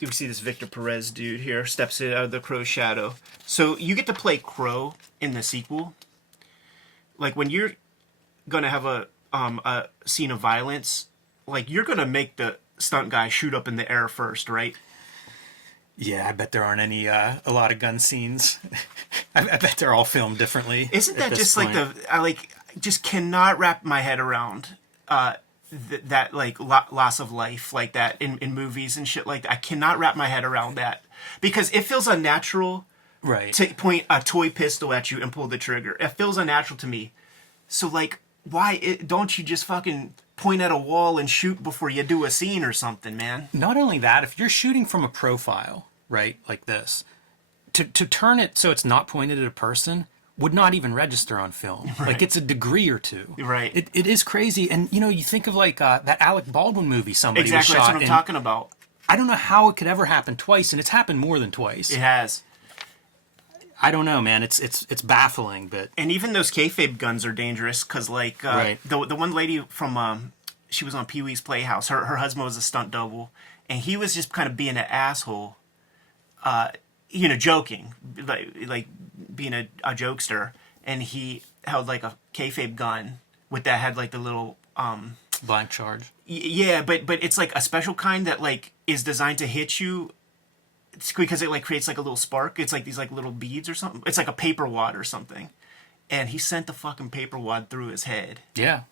you see this Victor Perez dude here steps out of the Crow's shadow. So you get to play Crow in the sequel. Like, when you're going to have a scene of violence, like, you're going to make the stunt guy shoot up in the air first, right? Yeah, I bet there aren't a lot of gun scenes. I bet they're all filmed differently. Isn't that just point. Just cannot wrap my head around that like loss of life like that in movies and shit like that. I cannot wrap my head around that because it feels unnatural to point a toy pistol at you and pull the trigger. It feels unnatural to me. So like, why don't you just fucking point at a wall and shoot before you do a scene or something, man? Not only that, if you're shooting from a profile, right, like this, to turn it so it's not pointed at a person would not even register on film. Right. Like, it's a degree or two. Right. It is crazy. And, you think of, like, that Alec Baldwin movie somebody was exactly, shot that's what I'm talking about. I don't know how it could ever happen twice, and it's happened more than twice. It has. I don't know, man. It's baffling, but... And even those kayfabe guns are dangerous, because, like, the one lady from... she was on Pee-wee's Playhouse. Her husband was a stunt double, and he was just kind of being an asshole, joking, like being a jokester, and he held like a kayfabe gun with that had like the little blank charge. Yeah, but it's like a special kind that like is designed to hit you. It's because it like creates like a little spark. It's like these like little beads or something. It's like a paper wad or something, and he sent the fucking paper wad through his head. Yeah.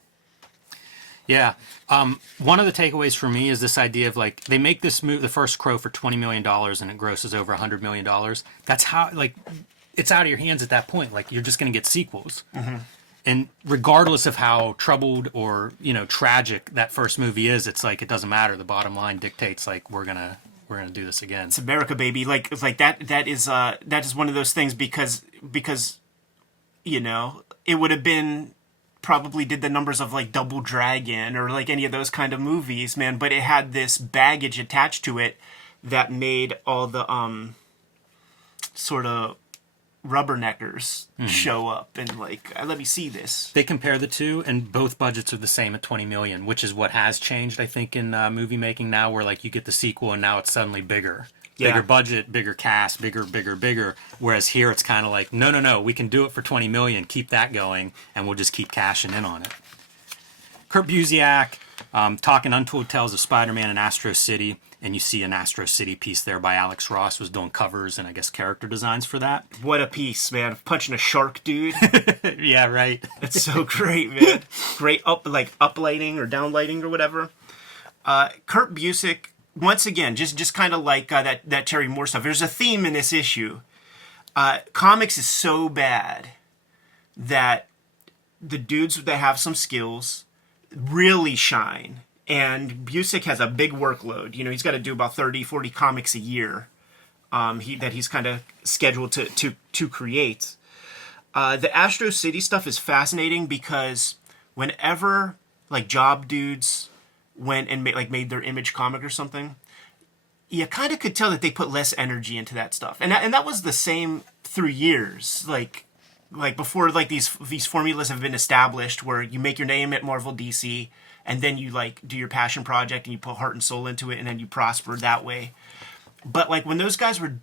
Yeah. One of the takeaways for me is this idea of like they make this movie, The First Crow, for $20 million and it grosses over $100 million. That's how, like, it's out of your hands at that point. Like, you're just going to get sequels. And regardless of how troubled or, tragic that first movie is, it's like, it doesn't matter. The bottom line dictates, like, we're going to do this again. It's America, baby. Like that is one of those things because it would have been probably did the numbers of like Double Dragon or like any of those kind of movies, man, but it had this baggage attached to it that made all the sort of rubberneckers show up and like, let me see this. They compare the two, and both budgets are the same at 20 million, which is what has changed, I think, in movie making now, where like you get the sequel and now it's suddenly bigger. Yeah. Bigger budget, bigger cast, bigger. Whereas here it's kind of like, no, we can do it for 20 million, keep that going, and we'll just keep cashing in on it. Kurt Busiek, talking Untold Tales of Spider-Man and Astro City, and you see an Astro City piece there by Alex Ross, was doing covers and I guess character designs for that. What a piece, man. Punching a shark, dude. Yeah, right. That's so great, man. Great uplighting or downlighting or whatever. Kurt Busiek, once again, just kind of like that Terry Moore stuff. There's a theme in this issue. Comics is so bad that the dudes that have some skills really shine. And Busiek has a big workload. He's got to do about 30, 40 comics a year that he's kind of scheduled to create. The Astro City stuff is fascinating because whenever like job dudes went and made their Image comic or something, you kind of could tell that they put less energy into that stuff. And that was the same through years. Like before like these formulas have been established where you make your name at Marvel, DC, and then you like do your passion project and you put heart and soul into it and then you prosper that way. But like when those guys were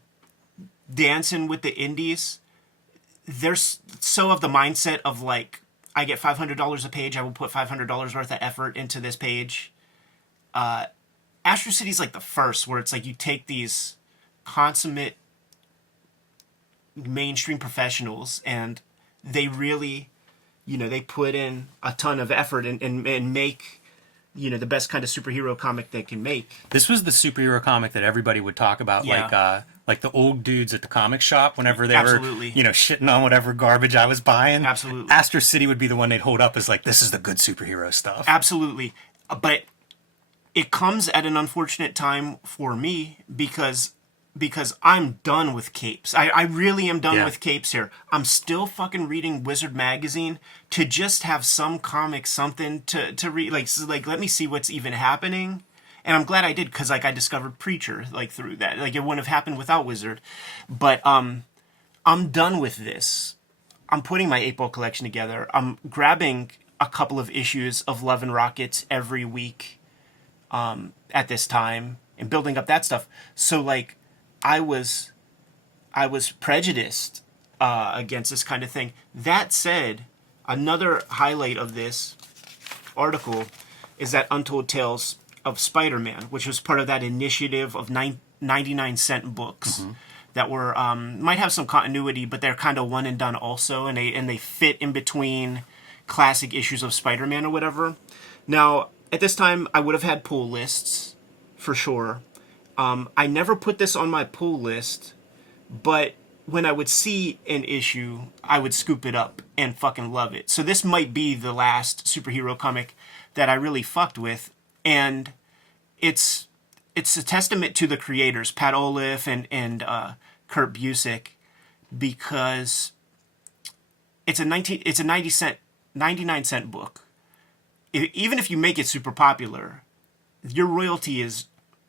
dancing with the indies, they're so of the mindset of like, I get $500 a page, I will put $500 worth of effort into this page. Astro City's like the first where it's like you take these consummate mainstream professionals and they really, they put in a ton of effort and make, the best kind of superhero comic they can make. This was the superhero comic that everybody would talk about, Yeah. like the old dudes at the comic shop whenever they Absolutely. were, shitting on whatever garbage I was buying. Absolutely. Astro City would be the one they'd hold up as like, this is the good superhero stuff. Absolutely. But it comes at an unfortunate time for me because I'm done with capes. I really am done with capes here. I'm still fucking reading Wizard magazine to just have some comic, something to read. Like let me see what's even happening. And I'm glad I did because like I discovered Preacher like through that. Like it wouldn't have happened without Wizard. But I'm done with this. I'm putting my 8-ball collection together. I'm grabbing a couple of issues of Love and Rockets every week at this time and building up that stuff. So like I was prejudiced against this kind of thing. That said, another highlight of this article is that Untold Tales of Spider-Man, which was part of that initiative of 99-cent books that were might have some continuity, but they're kind of one and done also, and they fit in between classic issues of Spider-Man or whatever. Now, at this time, I would have had pull lists for sure. I never put this on my pull list, but when I would see an issue, I would scoop it up and fucking love it. So this might be the last superhero comic that I really fucked with, and it's a testament to the creators, Pat Olive and Kurt Busiek, because it's a 99-cent book. Even if you make it super popular, your royalty is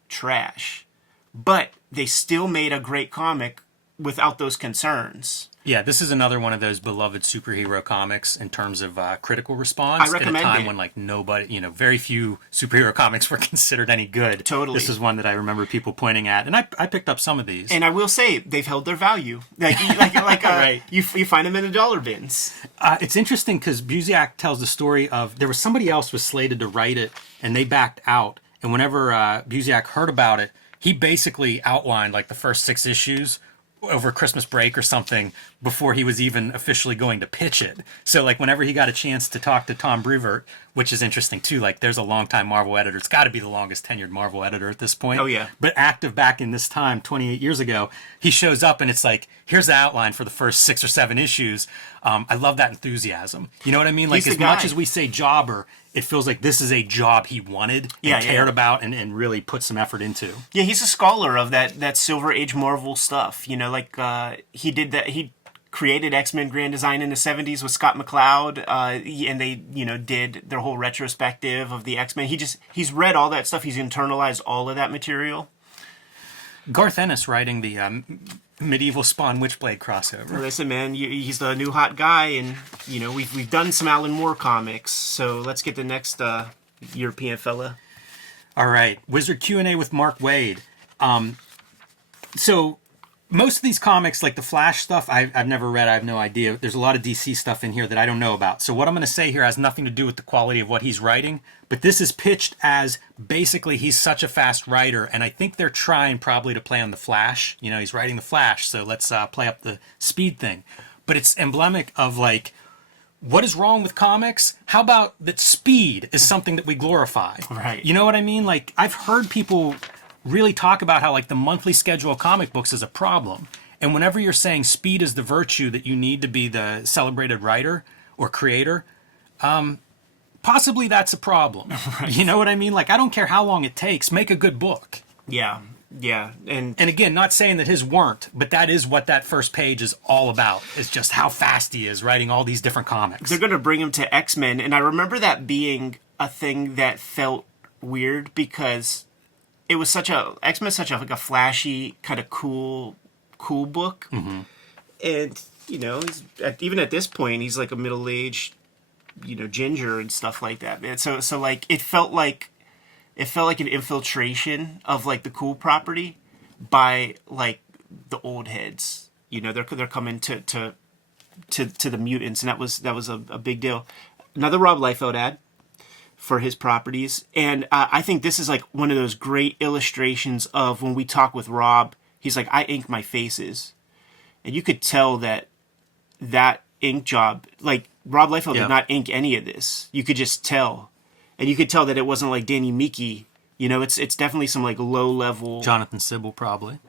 trash, but they still made a great comic without those concerns. Yeah, this is another one of those beloved superhero comics in terms of critical response. I recommend at a time it. when like nobody, very few superhero comics were considered any good. Totally. This is one that I remember people pointing at, and I picked up some of these. And I will say they've held their value. Right. You find them in the dollar bins. It's interesting because Busiek tells the story of there was somebody else was slated to write it, and they backed out. And whenever Busiek heard about it, he basically outlined like the first 6 issues over Christmas break or something before he was even officially going to pitch it. So like whenever he got a chance to talk to Tom Brevoort, which is interesting too, like there's a longtime Marvel editor. It's got to be the longest tenured Marvel editor at this point. Oh, yeah. But active back in this time, 28 years ago, he shows up and it's like, here's the outline for the first 6 or 7 issues. I love that enthusiasm. You know what I mean? Like as much as we say jobber, it feels like this is a job he wanted and cared about and really put some effort into. Yeah, he's a scholar of that Silver Age Marvel stuff. You know, like he did that. He created X-Men Grand Design in the 70s with Scott McCloud, and they, you know, did their whole retrospective of the X-Men. He's read all that stuff. He's internalized all of that material. Garth Ennis writing the medieval Spawn Witchblade crossover. Listen, man, he's the new hot guy, and you know we've done some Alan Moore comics, so let's get the next European fella. All right, Wizard Q&A with Mark Waid. So most of these comics, like the Flash stuff, I've never read. I have no idea. There's a lot of DC stuff in here that I don't know about. So what I'm going to say here has nothing to do with the quality of what he's writing, but this is pitched as basically he's such a fast writer, and I think they're trying probably to play on the Flash. You know, he's writing the Flash, so let's play up the speed thing. But it's emblematic of like, what is wrong with comics? How about that speed is something that we glorify? Right. You know what I mean? Like, I've heard people really talk about how like the monthly schedule of comic books is a problem. And whenever you're saying speed is the virtue that you need to be the celebrated writer or creator, possibly that's a problem. Right. You know what I mean? Like, I don't care how long it takes. Make a good book. Yeah. Yeah. And again, not saying that his weren't, but that is what that first page is all about. It's just how fast he is writing all these different comics. They're going to bring him to X-Men. And I remember that being a thing that felt weird because it was X-Men is such a flashy, kind of cool book. Mm-hmm. And, you know, even at this point, he's like a middle-aged, you know, ginger and stuff like that, man. So like, it felt like an infiltration of like the cool property by like the old heads. You know, they're coming to the mutants, and that was a big deal. Another Rob Liefeld ad for his properties, and I think this is like one of those great illustrations of when we talk with Rob. He's like, I ink my faces, and you could tell that ink job, like Rob Liefeld did not ink any of this. You could just tell. And you could tell that it wasn't like Danny Miki. You know, it's definitely some like low level. Jonathan Sybil probably.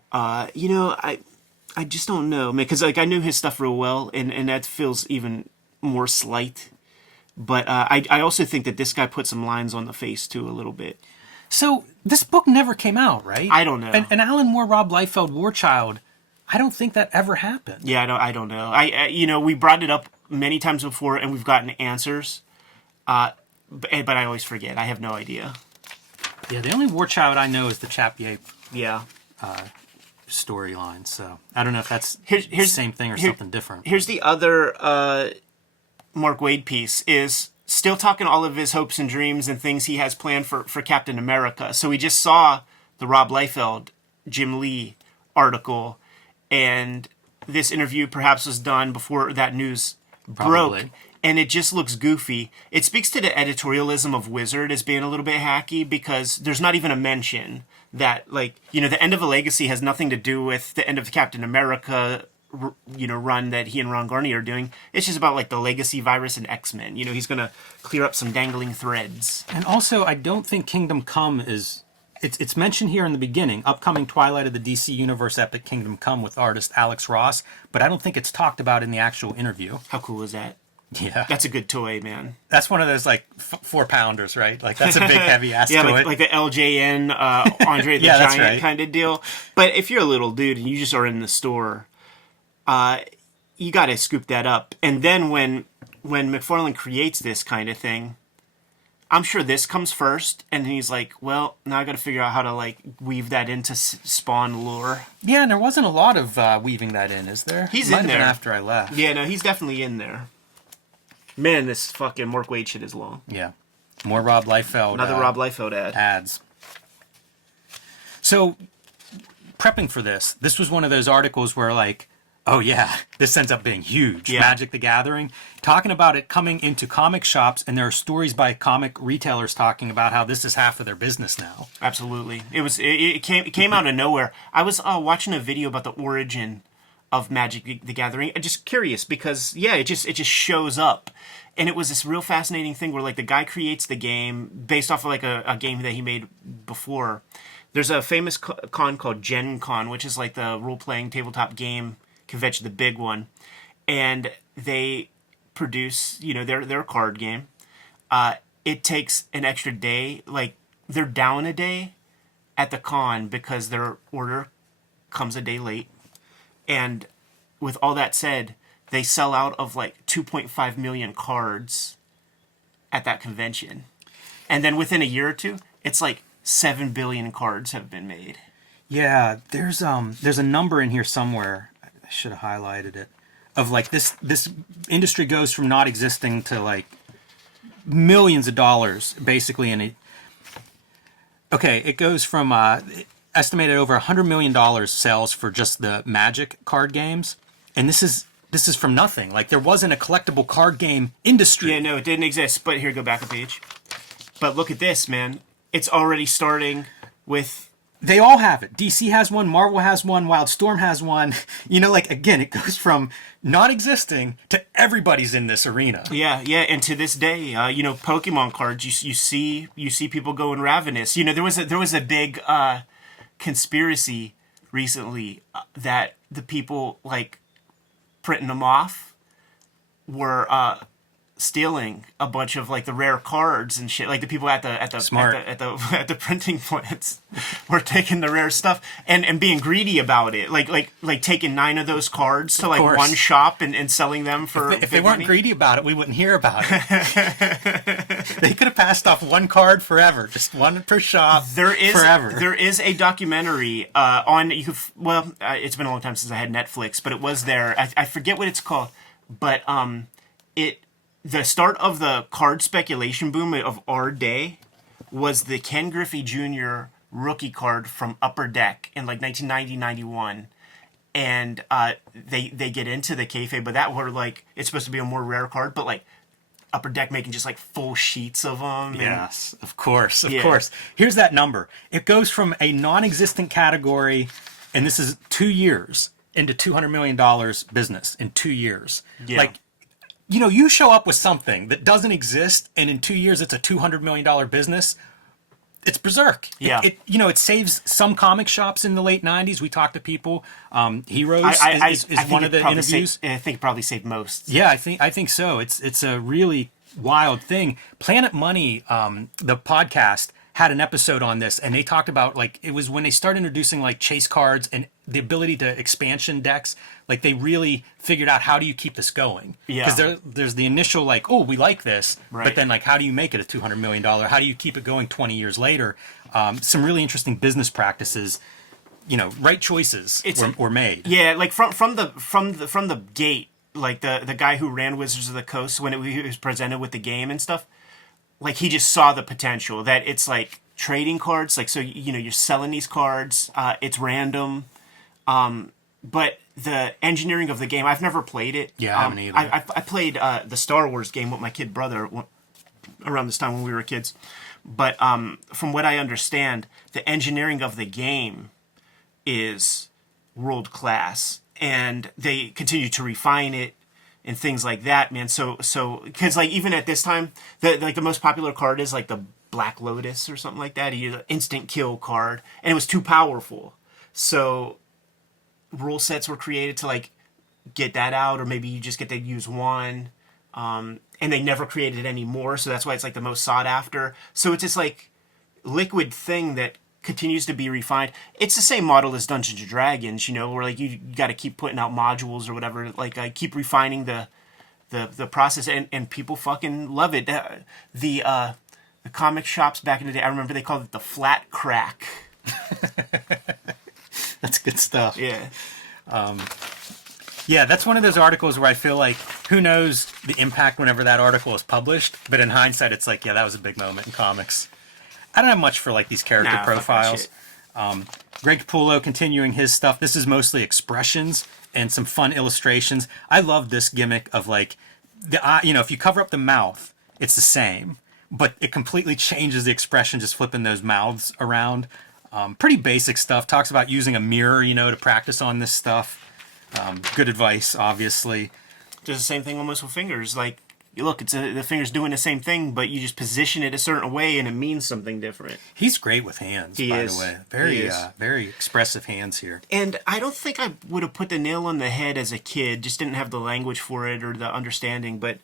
You know, I just don't know, man, because like I knew his stuff real well, and that feels even more slight. But I also think that this guy put some lines on the face too a little bit. So this book never came out, right? I don't know. An Alan Moore, Rob Liefeld War Child, I don't think that ever happened. Yeah, I don't know. I you know, we brought it up many times before, and we've gotten answers. But I always forget. I have no idea. Yeah, the only War Child I know is the Chapier storyline. So I don't know if that's the same thing or something different. Here's the other Mark Waid piece is still talking all of his hopes and dreams and things he has planned for Captain America. So we just saw the Rob Liefeld, Jim Lee article, and this interview perhaps was done before that news broke. And it just looks goofy. It speaks to the editorialism of Wizard as being a little bit hacky because there's not even a mention that, like, you know, the end of a legacy has nothing to do with the end of the Captain America, you know, run that he and Ron Garney are doing. It's just about, like, the legacy virus and X-Men. You know, he's going to clear up some dangling threads. And also, I don't think Kingdom Come is... It's mentioned here in the beginning, upcoming Twilight of the DC Universe epic Kingdom Come with artist Alex Ross, but I don't think it's talked about in the actual interview. How cool is that? Yeah. That's a good toy, man. That's one of those, like, 4-pounders, right? Like, that's a big, heavy-ass toy. Like the LJN, Andre the Giant kind of deal. But if you're a little dude and you just are in the store, you got to scoop that up. And then when McFarlane creates this kind of thing, I'm sure this comes first, and he's like, well, now I got to figure out how to, like, weave that into Spawn lore. Yeah, and there wasn't a lot of weaving that in, is there? He's in there. Been after I left. Yeah, no, he's definitely in there. Man, this fucking Mark Waid shit is long. Yeah. More Rob Liefeld. Another Rob Liefeld ads. So, prepping for this was one of those articles where, like, oh yeah, this ends up being huge. Yeah. Magic the Gathering. Talking about it coming into comic shops, and there are stories by comic retailers talking about how this is half of their business now. Absolutely. It came out of nowhere. I was watching a video about the origin of Magic the Gathering. I'm just curious because it just shows up, and it was this real fascinating thing where like the guy creates the game based off of like a game that he made before. There's a famous con called Gen Con, which is like the role-playing tabletop game convention, the big one, and they produce their card game. It takes an extra day, like they're down a day at the con because their order comes a day late. And with all that said, they sell out of like 2.5 million cards at that convention. And then within a year or two, it's like 7 billion cards have been made. Yeah, there's a number in here somewhere. I should have highlighted it. Of like this industry goes from not existing to like millions of dollars basically in it. Okay, it goes from estimated over $100 million sales for just the Magic card games, and this is from nothing. Like there wasn't a collectible card game industry. Yeah, no, it didn't exist. But here, go back a page. But look at this, man. It's already starting with. They all have it. DC has one, Marvel has one, Wildstorm has one. Like again, it goes from not existing to everybody's in this arena. Yeah, and to this day, Pokemon cards, you see people going ravenous. There was a big conspiracy recently that the people like printing them off were stealing a bunch of like the rare cards and shit. Like the people at the printing plants were taking the rare stuff and being greedy about it. Like taking 9 of those cards to like one shop and selling them for. If they weren't greedy about it, we wouldn't hear about it. They could have passed off one card forever, just one per shop. Forever. There is a documentary on it's been a long time since I had Netflix, but it was there. I forget what it's called, but the start of the card speculation boom of our day was the Ken Griffey Jr. rookie card from Upper Deck in like 1990-91. And they get into the kayfabe, but that were like, it's supposed to be a more rare card, but like Upper Deck making just like full sheets of them. Yes, of course. Here's that number. It goes from a non-existent category, and this is 2 years, into $200 million business in 2 years. Yeah. Like, you show up with something that doesn't exist, and in 2 years it's a $200 million business. It's berserk. Yeah. It saves some comic shops in the late 90s. We talked to people. Heroes is one of the interviews. I think it probably saved most. Yeah, I think so. It's a really wild thing. Planet Money, the podcast, had an episode on this, and they talked about like it was when they started introducing like chase cards and the ability to expansion decks. Like they really figured out how do you keep this going? Yeah. Because there's the initial like, oh, we like this, right. But then like how do you make it a $200 million? How do you keep it going 20 years later? Some really interesting business practices. Right choices were made. Yeah, like from the gate, like the guy who ran Wizards of the Coast when he was presented with the game and stuff. Like he just saw the potential that it's like trading cards, like so you're selling these cards, it's random, but the engineering of the game, I've never played it. Yeah, I haven't either. I played the Star Wars game with my kid brother around this time when we were kids, but from what I understand, the engineering of the game is world class, and they continue to refine it. And things like that, man. So because like even at this time, the most popular card is like the Black Lotus or something like that. An instant kill card, and it was too powerful. So rule sets were created to like get that out, or maybe you just get to use one. And they never created any more, so that's why it's like the most sought after. So it's this like liquid thing that continues to be refined. It's the same model as Dungeons and Dragons, where like you got to keep putting out modules or whatever. Like I keep refining the process, and people fucking love it. The comic shops back in the day, I remember they called it the flat crack. That's good stuff. Yeah. Yeah, that's one of those articles where I feel like who knows the impact whenever that article is published, but in hindsight, it's like, yeah, that was a big moment in comics. I don't have much for like these character profiles. Greg Capullo continuing his stuff. This is mostly expressions and some fun illustrations. I love this gimmick of like the eye. If you cover up the mouth, it's the same, but it completely changes the expression just flipping those mouths around. Pretty basic stuff. Talks about using a mirror, to practice on this stuff. Good advice, obviously. Does the same thing almost with fingers. Like, look, the finger's doing the same thing, but you just position it a certain way and it means something different. He's great with hands, He by is. the way. He is. Very expressive hands here. And I don't think I would have put the nail on the head as a kid. Just didn't have the language for it or the understanding. But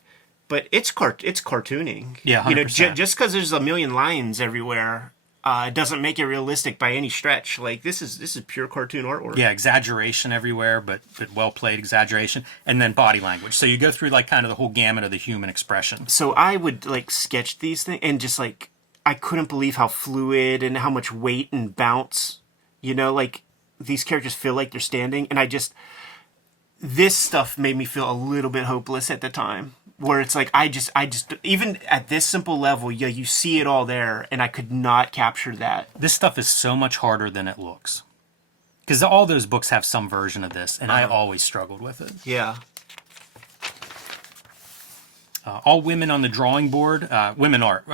it's cartooning. Yeah, 100%. You know, just because there's a million lines everywhere, doesn't make it realistic by any stretch. Like this is pure cartoon artwork. Yeah, exaggeration everywhere, but well played exaggeration, and then body language. So you go through like kind of the whole gamut of the human expression. So I would like sketch these things and just like I couldn't believe how fluid and how much weight and bounce, you know, like these characters feel like they're standing, and this stuff made me feel a little bit hopeless at the time. Where it's like I just even at this simple level, yeah, you see it all there, and I could not capture that. This stuff is so much harder than it looks. Because all those books have some version of this, and I always struggled with it. Yeah. All women on the drawing board, women art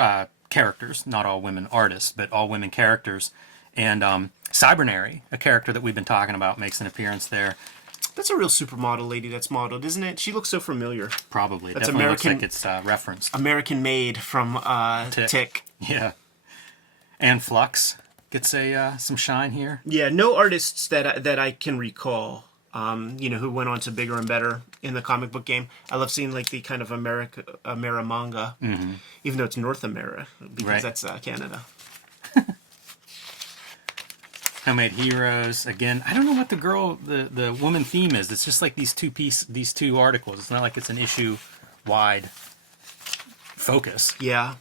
characters, not all women artists, but all women characters. And Cybernery, a character that we've been talking about, makes an appearance there. That's a real supermodel lady that's modeled, isn't it? She looks so familiar. Probably. That's Definitely American, looks like it's referenced. American made from Tick. Yeah. And Flux gets some shine here. Yeah, no artists that I can recall, who went on to bigger and better in the comic book game. I love seeing like the kind of Ameri manga, even though it's North America, because that's Canada. Homemade heroes. Again, I don't know what the woman theme is. It's just like these two articles. It's not like it's an issue wide focus. Yeah.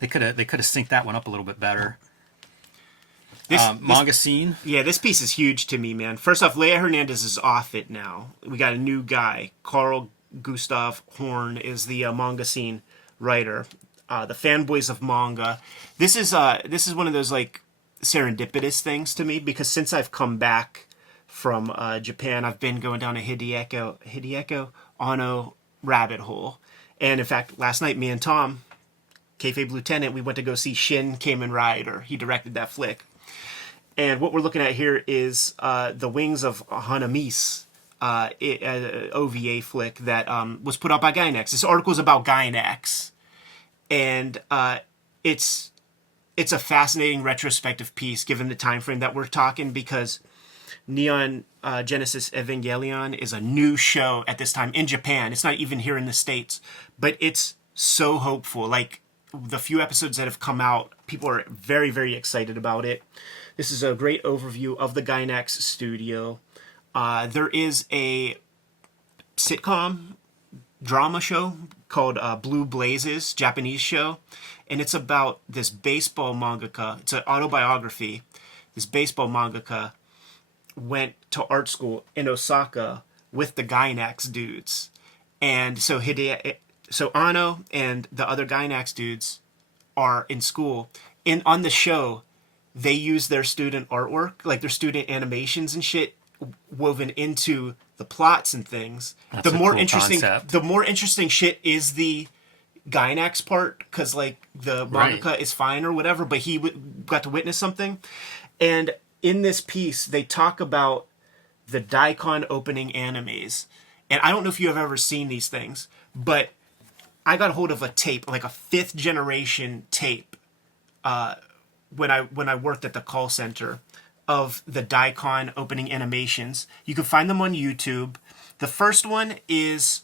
They could have synced that one up a little bit better. This manga scene. Yeah, this piece is huge to me, man. First off, Leia Hernandez is off it now. We got a new guy. Carl Gustav Horn is the manga scene writer. The Fanboys of Manga. This is one of those like serendipitous things to me, because since I've come back from Japan, I've been going down a Hideko Anno rabbit hole. And in fact, last night, me and Tom, Kayfabe Lieutenant, we went to go see Shin Kamen Rider. He directed that flick. And what we're looking at here is The Wings of Hanamis, OVA flick that was put out by Gainax. This article is about Gainax. And it's a fascinating retrospective piece given the time frame that we're talking, because Neon Genesis Evangelion is a new show at this time in Japan. It's not even here in the States, but it's so hopeful. Like the few episodes that have come out, people are very, very excited about it. This is a great overview of the Gainax studio. There is a sitcom drama show called Blue Blazes, Japanese show. And it's about this baseball mangaka. It's an autobiography. This baseball mangaka went to art school in Osaka with the Gainax dudes. And so Anno and the other Gainax dudes are in school. And on the show, they use their student artwork, like their student animations and shit, woven into the plots and things. That's a cool concept. The more interesting shit is the Gainax part, because like the mangaka is fine or whatever, but he got to witness something. And in this piece, they talk about the Daikon opening animes. And I don't know if you have ever seen these things, but I got hold of a tape, like a 5th generation tape, when I worked at the call center, of the Daikon opening animations. You can find them on YouTube. The first one is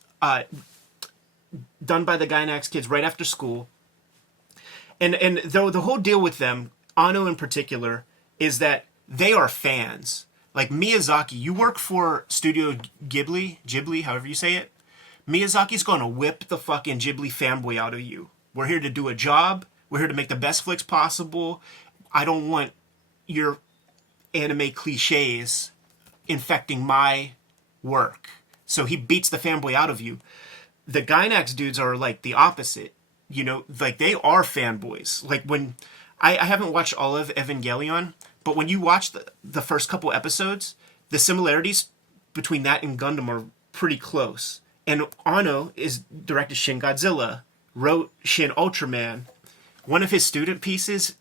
done by the Gainax kids right after school. And the whole deal with them, Anno in particular, is that they are fans. Like Miyazaki, you work for Studio Ghibli, however you say it. Miyazaki's going to whip the fucking Ghibli fanboy out of you. We're here to do a job. We're here to make the best flicks possible. I don't want your anime cliches infecting my work. So he beats the fanboy out of you. The Gainax dudes are like the opposite. You know, like they are fanboys. Like when I haven't watched all of Evangelion, but when you watch the first couple episodes, the similarities between that and Gundam are pretty close. And Anno is directed Shin Godzilla, wrote Shin Ultraman. One of his student pieces,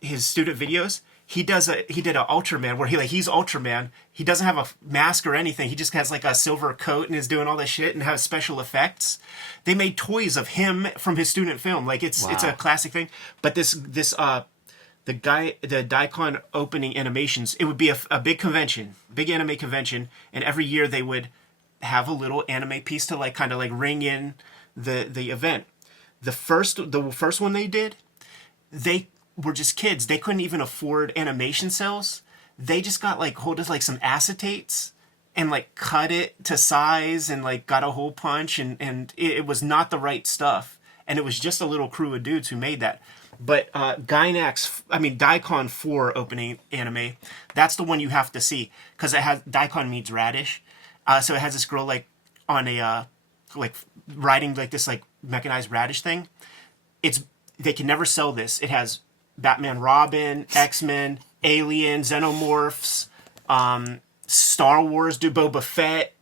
his student videos, he did a Ultraman where he's Ultraman. He doesn't have a mask or anything. He just has like a silver coat and is doing all this shit and has special effects. They made toys of him from his student film. Like it's a classic thing. But the Daikon opening animations, it would be a big convention, big anime convention, and every year they would have a little anime piece to like kind of like ring in the event. The first one they did, they were just kids. They couldn't even afford animation cells. They just got like hold of like some acetates and like cut it to size and like got a hole punch and it was not the right stuff. And it was just a little crew of dudes who made that. But Daikon 4 opening anime, that's the one you have to see because it has Daikon means radish. So it has this girl like on a like riding like this like mechanized radish thing. They can never sell this. It has Batman, Robin, X-Men, Alien, Xenomorphs, Star Wars, Boba Fett,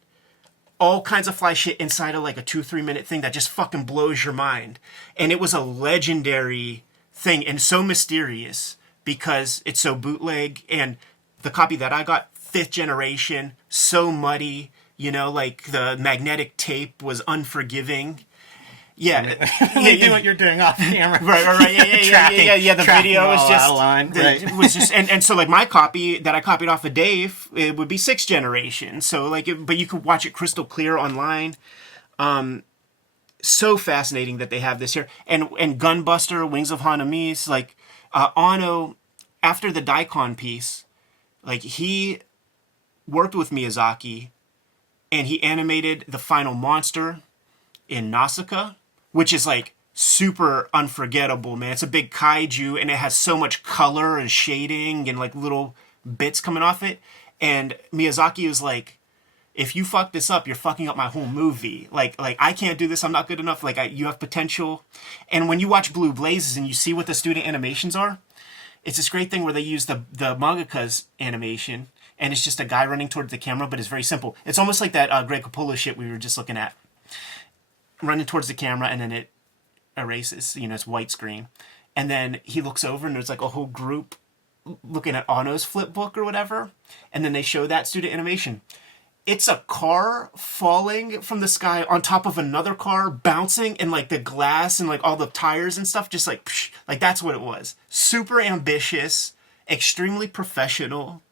all kinds of fly shit inside of like a 2-3 minute thing that just fucking blows your mind. And it was a legendary thing and so mysterious because it's so bootleg. And the copy that I got, 5th generation, so muddy, like the magnetic tape was unforgiving. Yeah, do what you're doing off camera. Right. Yeah. The video was just line. It was just, and so like my copy that I copied off of Dave, it would be 6th generation. So like, but you could watch it crystal clear online. So fascinating that they have this here, and Gunbuster, Wings of Hanamis, like Anno, after the Daikon piece, like he worked with Miyazaki, and he animated the final monster in Nausicaa, which is like super unforgettable, man. It's a big kaiju and it has so much color and shading and like little bits coming off it. And Miyazaki was like, if you fuck this up, you're fucking up my whole movie. Like I can't do this. I'm not good enough. Like you have potential. And when you watch Blue Blazes and you see what the student animations are, it's this great thing where they use the mangaka's animation and it's just a guy running towards the camera, but it's very simple. It's almost like that Greg Capullo shit we were just looking at. Running towards the camera and then it erases, it's white screen. And then he looks over and there's like a whole group looking at Anno's flip book or whatever. And then they show that student animation. It's a car falling from the sky on top of another car, bouncing, and like the glass and like all the tires and stuff, just like, psh, like that's what it was. Super ambitious, extremely professional.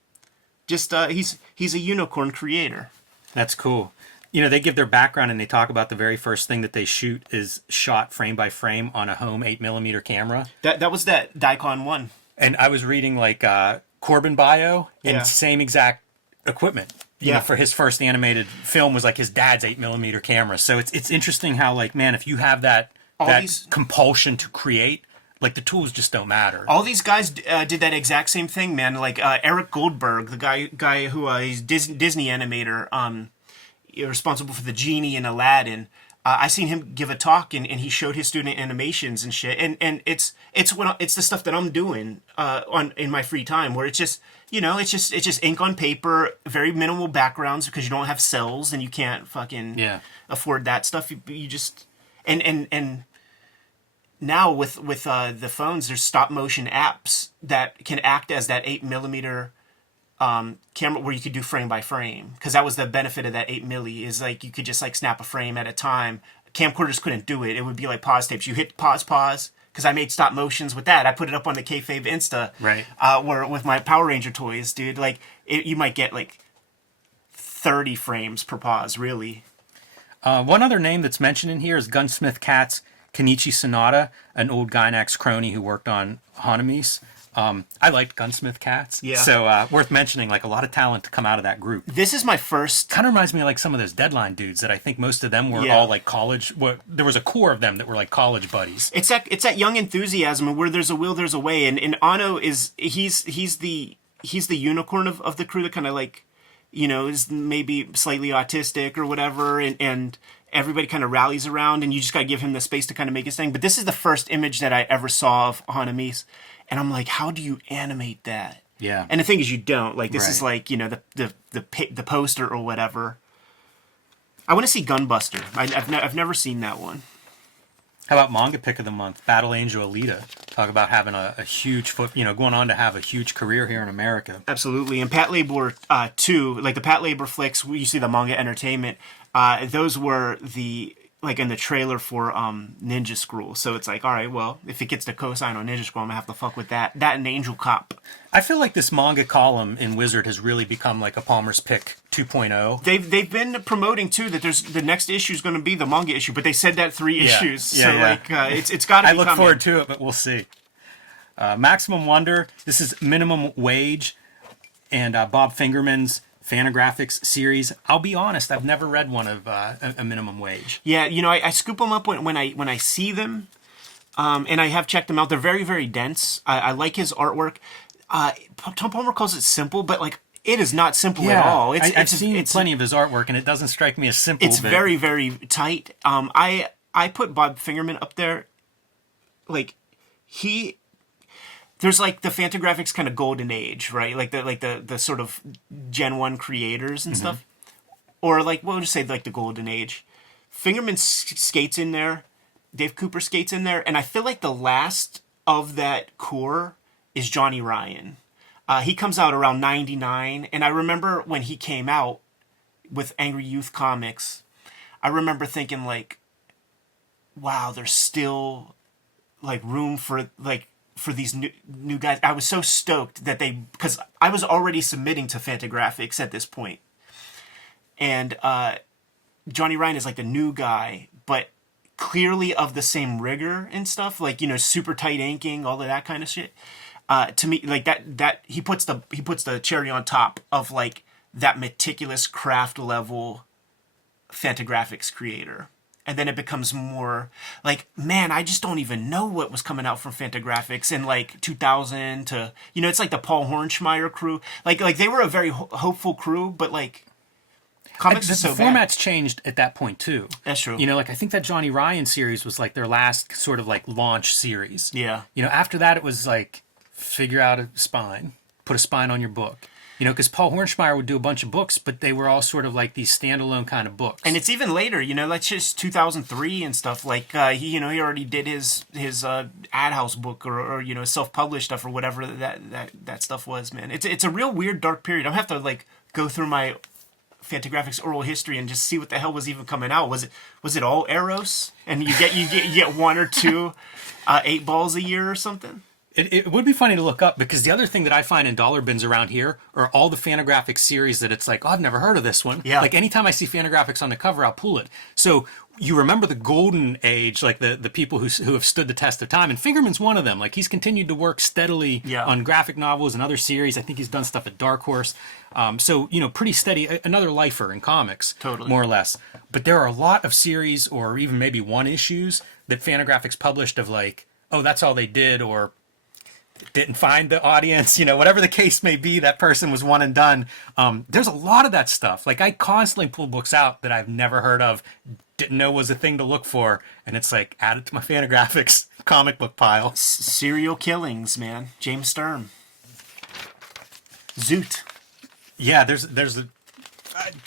Just, he's a unicorn creator. That's cool. They give their background and they talk about the very first thing that they shoot is shot frame by frame on a home 8mm camera. That was that Daikon 1. And I was reading like Corbin bio and same exact equipment. For his first animated film was like his dad's 8mm camera. So it's interesting how like, man, if you have that compulsion to create, like the tools just don't matter. All these guys did that exact same thing, man. Like Eric Goldberg, the guy who he's Disney animator, responsible for the genie in Aladdin. I seen him give a talk and he showed his student animations and shit. And it's the stuff that I'm doing in my free time where it's just it's just ink on paper, very minimal backgrounds because you don't have cells and you can't fucking afford that stuff. You just and now with the phones, there's stop motion apps that can act as that 8mm camera where you could do frame by frame, because that was the benefit of that 8mm is like you could just like snap a frame at a time. Camcorders couldn't do it. It would be like pause tapes. You hit pause, because I made stop motions with that. I put it up on the Kayfabe Insta, right? Where with my Power Ranger toys, dude, like you might get like 30 frames per pause, really. One other name that's mentioned in here is Gunsmith Cat's Kenichi Sonata, an old Gainax crony who worked on Hanamis. I liked Gunsmith Cats. Yeah. So worth mentioning, like a lot of talent to come out of that group. This is my first... Kind of reminds me of like some of those Deadline dudes that I think most of them were all like college... there was a core of them that were like college buddies. It's that young enthusiasm and where there's a will, there's a way. And Anno is... He's the unicorn of the crew that kind of like, is maybe slightly autistic or whatever. And everybody kind of rallies around and you just got to give him the space to kind of make his thing. But this is the first image that I ever saw of Hanamis. And I'm like, how do you animate that? Yeah. And the thing is, you don't. Like, this is like, the poster or whatever. I want to see Gunbuster. I've never seen that one. How about manga pick of the month? Battle Angel Alita. Talk about having a huge going on to have a huge career here in America. Absolutely. And Pat Labor, too, like the Pat Labor flicks, you see the manga entertainment, those were in the trailer for Ninja Scroll. So it's like, all right, well, if it gets the cosign on Ninja Scroll, I'm going to have to fuck with that. That and Angel Cop. I feel like this manga column in Wizard has really become like a Palmer's Pick 2.0. They've been promoting, too, that the next issue is going to be the manga issue, but they said that 3 issues. Yeah, it's got to be I look forward to it, but we'll see. Maximum Wonder. This is Minimum Wage and Bob Fingerman's Fantagraphics series. I'll be honest, I've never read one of a Minimum Wage. Yeah, I scoop them up when I see them, and I have checked them out. They're very, very dense. I like his artwork. Tom Palmer calls it simple, but it is not simple at all. I've seen plenty of his artwork, and it doesn't strike me as simple. It's very, very tight. I put Bob Fingerman up there. There's the Fantagraphics kind of golden age, right? The sort of Gen 1 creators and stuff. Or we'll just say the golden age. Fingerman skates in there. Dave Cooper skates in there. And I feel like the last of that core is Johnny Ryan. He comes out around 99. And I remember when he came out with Angry Youth Comics, I remember thinking wow, there's still room for these new guys. I was so stoked that because I was already submitting to Fantagraphics at this point. And Johnny Ryan is the new guy, but clearly of the same rigor and stuff, super tight inking, all of that kind of shit. To me, that he puts the cherry on top of that meticulous craft level Fantagraphics creator. And then it becomes more man, I just don't even know what was coming out from Fantagraphics in 2000 to, it's the Paul Hornschmeyer crew. They were a very hopeful crew, but comics is so the format's changed at that point too. That's true. I think that Johnny Ryan series was their last sort of launch series. Yeah. After that it was figure out a spine, put a spine on your book. Because Paul Hornschmeyer would do a bunch of books, but they were all sort of these standalone kind of books. And it's even later, that's just 2003 and stuff. He already did his Ad House book or self-published stuff or whatever that stuff was, man. It's a real weird dark period. I'll have to go through my Fantagraphics oral history and just see what the hell was even coming out. Was it all Eros? And you get 1 or 2 8 balls a year or something? It would be funny to look up, because the other thing that I find in dollar bins around here are all the Fantagraphics series that it's I've never heard of this one. Yeah. Anytime I see Fantagraphics on the cover, I'll pull it. So you remember the golden age, the people who have stood the test of time, and Fingerman's one of them. He's continued to work steadily on graphic novels and other series. I think he's done stuff at Dark Horse. So pretty steady, another lifer in comics, totally, more or less. But there are a lot of series, or even maybe one issues, that Fantagraphics published of oh, that's all they did, or didn't find the audience, whatever the case may be, that person was one and done. There's a lot of that stuff. I constantly pull books out that I've never heard of, didn't know was a thing to look for, and it's add it to my Fantagraphics comic book pile. Serial killings, man. James Sturm. Zoot. Yeah,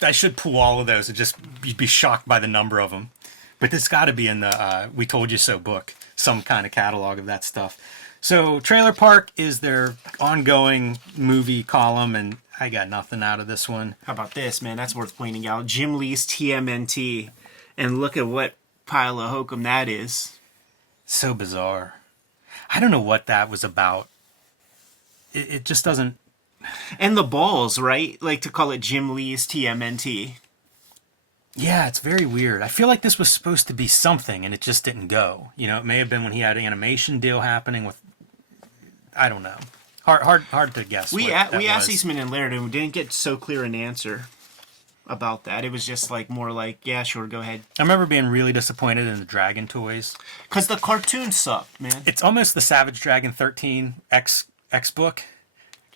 I should pull all of those and just be shocked by the number of them. But it's got to be in the We Told You So book, some kind of catalog of that stuff. So Trailer Park is their ongoing movie column, and I got nothing out of this one. How about this, man? That's worth pointing out. Jim Lee's TMNT. And look at what pile of hokum that is. So bizarre. I don't know what that was about. It just doesn't... And the balls, right? To call it Jim Lee's TMNT. Yeah, it's very weird. I feel like this was supposed to be something, and it just didn't go. It may have been when he had an animation deal happening with... I don't know. Hard to guess. We asked Eastman and Laird, and we didn't get so clear an answer about that. It was just more yeah, sure, go ahead. I remember being really disappointed in the Dragon toys. Because the cartoon sucked, man. It's almost the Savage Dragon 13 X book.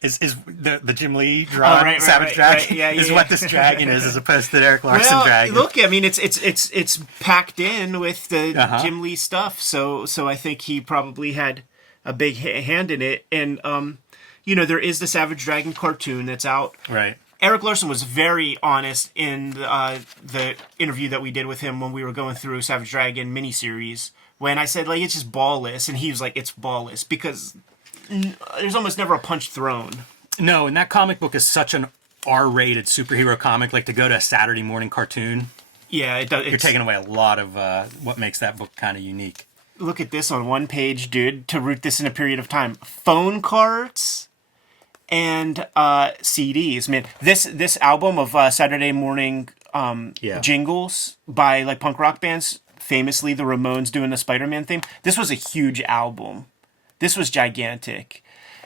Is the Jim Lee drawn Savage Dragon is what this dragon is, as opposed to the Eric Larson dragon. Look, I mean, it's packed in with the Jim Lee stuff, so I think he probably had a big hand in it. And there is the Savage Dragon cartoon that's out. Right. Eric Larson was very honest in the interview that we did with him when we were going through Savage Dragon miniseries, when I said, like, it's just ballless, and he was like, it's ballless, because there's almost never a punch thrown. No, and that comic book is such an R-rated superhero comic, like to go to a Saturday morning cartoon. Yeah, it does. You're taking away a lot of what makes that book kind of unique. Look at this on one page, dude, to root this in a period of time. Phone cards and CDs. Man, this album of Saturday morning jingles by like punk rock bands, famously the Ramones doing the Spider-Man theme. This was a huge album. This was gigantic.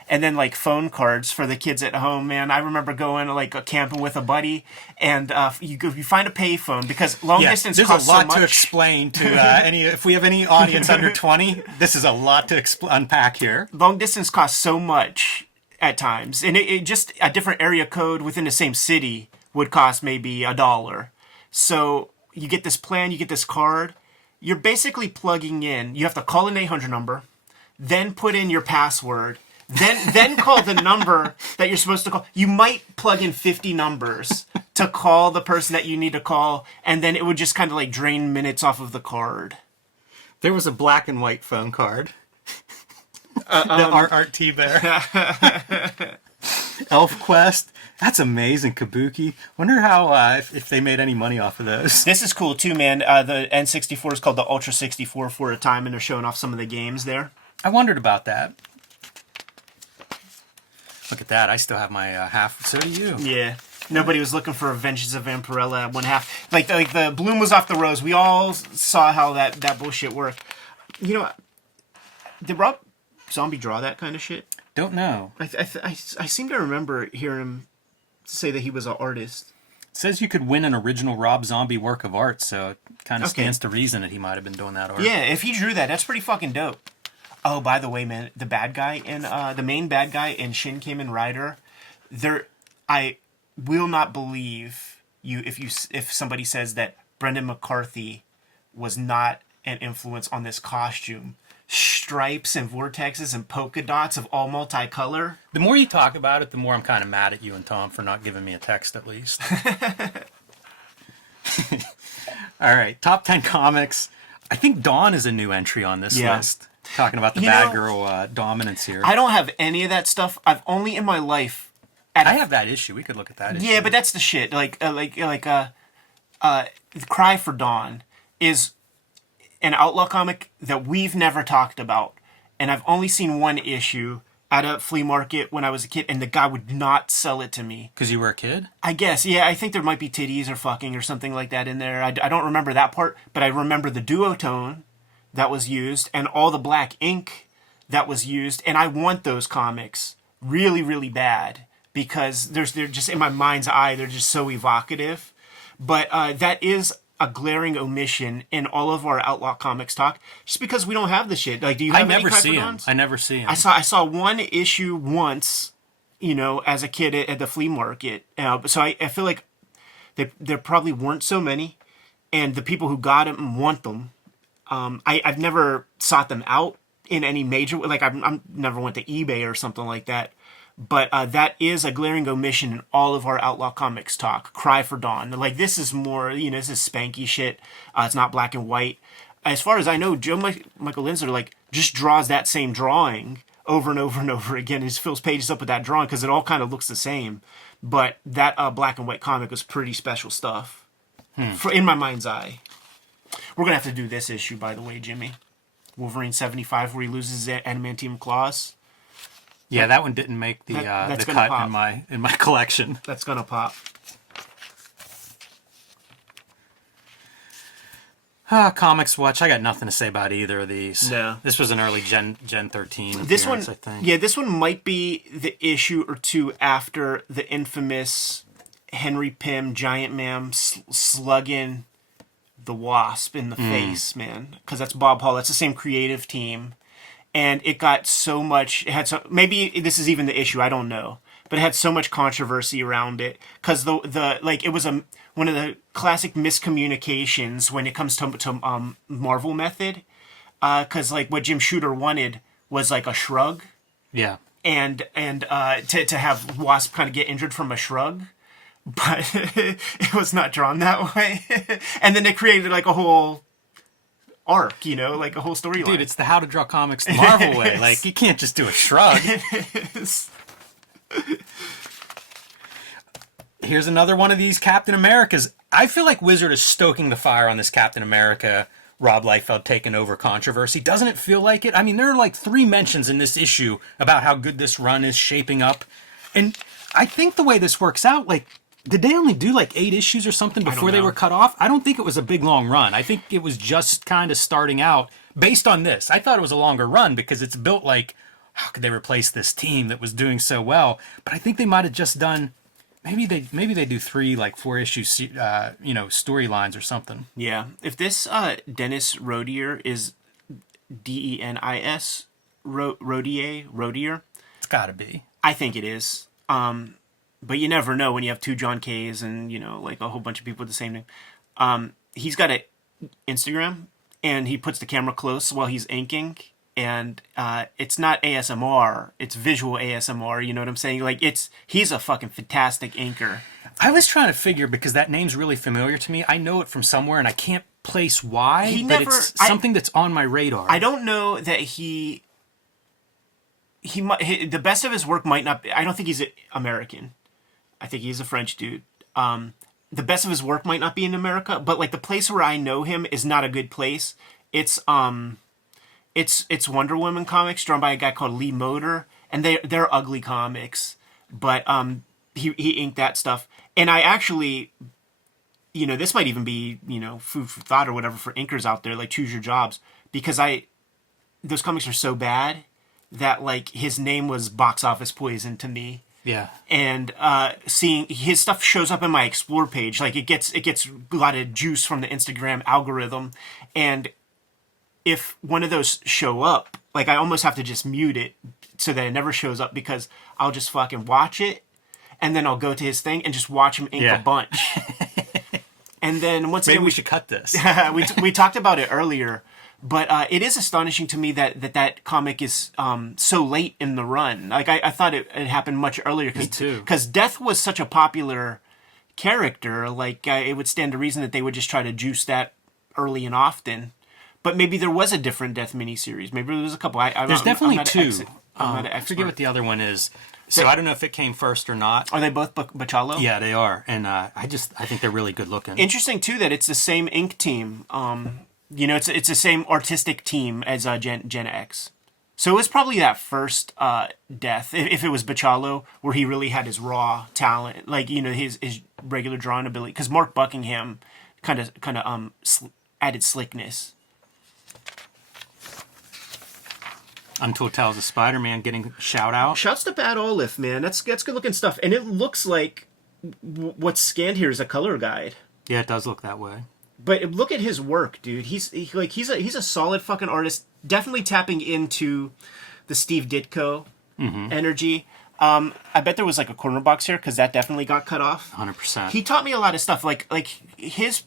And then like phone cards for the kids at home, man. I remember going like camping with a buddy, and you find a payphone because long distance costs so much. There's a lot to explain to if we have any audience under 20. This is a lot to unpack here. Long distance costs so much at times, and it just a different area code within the same city would cost maybe $1. So you get this plan, you get this card. You're basically plugging in. You have to call an 800 number, then put in your password. Then call the number that you're supposed to call. You might plug in 50 numbers to call the person that you need to call, and then it would just kind of like drain minutes off of the card. There was a black and white phone card. The Art T-Bear. Elf Quest. That's amazing. Kabuki. Wonder how if they made any money off of those. This is cool too, man. The N64 is called the Ultra 64 for a time, and they're showing off some of the games there. I wondered about that. Look at that. I still have my half. So do you. Yeah. Nobody was looking for Vengeance of Vampirella at one half. Like the bloom was off the rose. We all saw how that bullshit worked. You know, did Rob Zombie draw that kind of shit? Don't know. I seem to remember hearing him say that he was an artist. It says you could win an original Rob Zombie work of art, so it kind of stands to reason that he might have been doing that art. Yeah, if he drew that, that's pretty fucking dope. Oh, by the way, man, the bad guy in the main bad guy in Shin Kamen Rider, I will not believe you if somebody says that Brendan McCarthy was not an influence on this costume. Stripes and vortexes and polka dots of all multicolor. The more you talk about it, the more I'm kind of mad at you and Tom for not giving me a text at least. All right, top 10 comics. I think Dawn is a new entry on this list. Talking about the bad girl dominance here. I don't have any of that stuff. I've only in my life. I have that issue. We could look at that issue. Yeah, but that's the shit. Cry for Dawn is an Outlaw comic that we've never talked about, and I've only seen one issue at a flea market when I was a kid, and the guy would not sell it to me. Because you were a kid? I guess, yeah. I think there might be titties or fucking or something like that in there. I don't remember that part, but I remember the duotone that was used and all the black ink that was used, and I want those comics really, really bad because they're just in my mind's eye. They're just so evocative. But that is a glaring omission in all of our Outlaw Comics talk, just because we don't have the shit. Like, do you have any Cryptodons? I never see them. I saw one issue once, as a kid at the flea market. So I feel like there probably weren't so many, and the people who got them want them. I've never sought them out in any major way. Like, I'm never went to eBay or something like that. But that is a glaring omission in all of our Outlaw Comics talk. Cry for Dawn. Like, this is more, this is spanky shit. It's not black and white. As far as I know, Joe Michael Linsler, just draws that same drawing over and over and over again. He just fills pages up with that drawing because it all kind of looks the same. But that black and white comic was pretty special stuff in my mind's eye. We're going to have to do this issue, by the way, Jimmy. Wolverine 75, where he loses his adamantium claws. Yeah, that one didn't make the cut in my collection. That's going to pop. Comics Watch. I got nothing to say about either of these. No. This was an early Gen 13 this one, I think. Yeah, this one might be the issue or two after the infamous Henry Pym Giant Man slugging the Wasp in the face, man. Because that's Bob Hall. That's the same creative team. And it got so much... maybe this is even the issue, I don't know. But it had so much controversy around it. Because it was one of the classic miscommunications when it comes to Marvel method. Because what Jim Shooter wanted was a shrug. Yeah. And to have Wasp kind of get injured from a shrug. But it was not drawn that way. And then they created a whole arc, you know, like a whole storyline. Dude, it's the How to Draw Comics the Marvel way. Like, you can't just do a shrug. Here's another one of these Captain Americas. I feel like Wizard is stoking the fire on this Captain America, Rob Liefeld taking over controversy. Doesn't it feel like it? I mean, there are like 3 mentions in this issue about how good this run is shaping up. And I think the way this works out, like, did they only do like 8 issues or something before they were cut off? I don't think it was a big long run. I think it was just kind of starting out based on this. I thought it was a longer run because it's built like, how could they replace this team that was doing so well? But I think they might have just done, maybe they do 3 like 4 issue storylines or something. Yeah. If this Dennis Rodier is Denis Rodier, It's got to be. I think it is. But you never know when you have 2 John K's and, you know, like a whole bunch of people with the same name. He's got an Instagram, and he puts the camera close while he's inking, and it's not ASMR, it's visual ASMR, you know what I'm saying? Like, he's a fucking fantastic inker. I was trying to figure, because that name's really familiar to me. I know it from somewhere, and I can't place why, it's something that's on my radar. I don't know that he might, the best of his work might not be, I don't think he's American. I think he's a French dude. The best of his work might not be in America, but like the place where I know him is not a good place. It's Wonder Woman comics drawn by a guy called Lee Moder, and they're ugly comics, but he inked that stuff. And I actually, you know, this might even be, you know, food for thought or whatever for inkers out there, like choose your jobs, because those comics are so bad that like his name was box office poison to me. Yeah. And seeing his stuff shows up in my explore page, like it gets a lot of juice from the Instagram algorithm, and if one of those show up, like I almost have to just mute it so that it never shows up, because I'll just fucking watch it, and then I'll go to his thing and just watch him ink a bunch. And then once maybe again, we should cut this. we talked about it earlier. But it is astonishing to me that comic is so late in the run. Like, I thought it happened much earlier. Me too. Because Death was such a popular character. Like, it would stand to reason that they would just try to juice that early and often. But maybe there was a different Death miniseries. Maybe there was a couple. There's definitely 2. I forget what the other one is. So I don't know if it came first or not. Are they both Bachalo? Yeah, they are. And I think they're really good looking. Interesting, too, that it's the same ink team. You know, it's the same artistic team as Gen X. So it was probably that first Death, if it was Bachalo, where he really had his raw talent, like, you know, his regular drawing ability. Because Mark Buckingham kind of added slickness. Untold Tales of Spider-Man getting shout out. Shouts to Bad Olive, man. That's good looking stuff, and it looks like what's scanned here is a color guide. Yeah, it does look that way. But look at his work, dude. He's a solid fucking artist. Definitely tapping into the Steve Ditko energy. I bet there was like a corner box here, because that definitely got cut off. 100%. He taught me a lot of stuff. Like his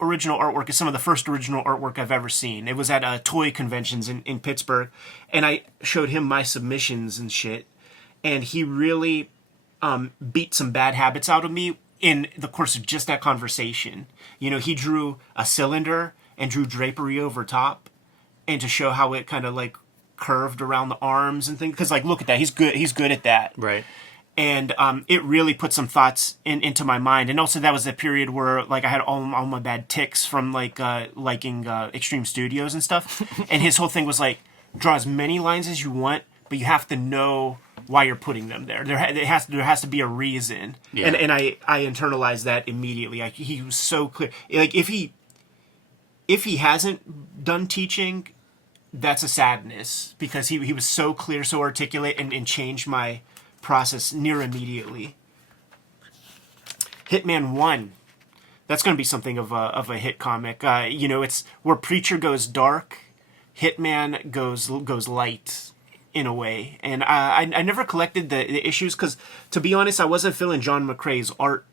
original artwork is some of the first original artwork I've ever seen. It was at toy conventions in Pittsburgh, and I showed him my submissions and shit, and he really beat some bad habits out of me in the course of just that conversation. You know, he drew a cylinder and drew drapery over top, and to show how it kind of like curved around the arms and things. Because like, look at that, he's good at that. Right. And it really put some thoughts into my mind. And also that was the period where like I had all my bad tics from like liking Extreme Studios and stuff. And his whole thing was like, draw as many lines as you want, but you have to know why you're putting them there. There has to be a reason. Yeah. And I internalized that immediately. He was so clear. Like if he hasn't done teaching, that's a sadness, because he was so clear, so articulate, and changed my process near immediately. Hitman 1. That's going to be something of a hit comic. You know, it's where Preacher goes dark, Hitman goes light in a way. And I never collected the issues, because to be honest, I wasn't feeling John McCrae's art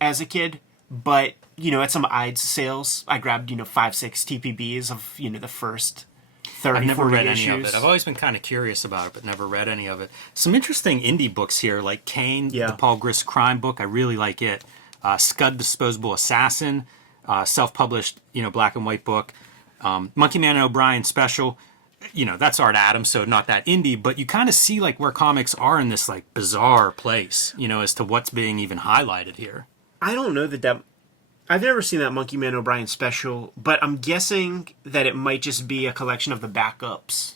as a kid. But, you know, at some IDES sales, I grabbed, 5-6 TPBs of, the first 30, I've never 40 read issues. any of it. I've always been kind of curious about it, but never read any of it. Some interesting indie books here, like Kane, the Paul Grist crime book. I really like it. Scud, Disposable Assassin, self-published, black and white book. Monkey Man and O'Brien special, that's Art Adams, so not that indie, but you kind of see like where comics are in this like bizarre place, as to what's being even highlighted here. I don't know that I've never seen that Monkey Man O'Brien special, but I'm guessing that it might just be a collection of the backups.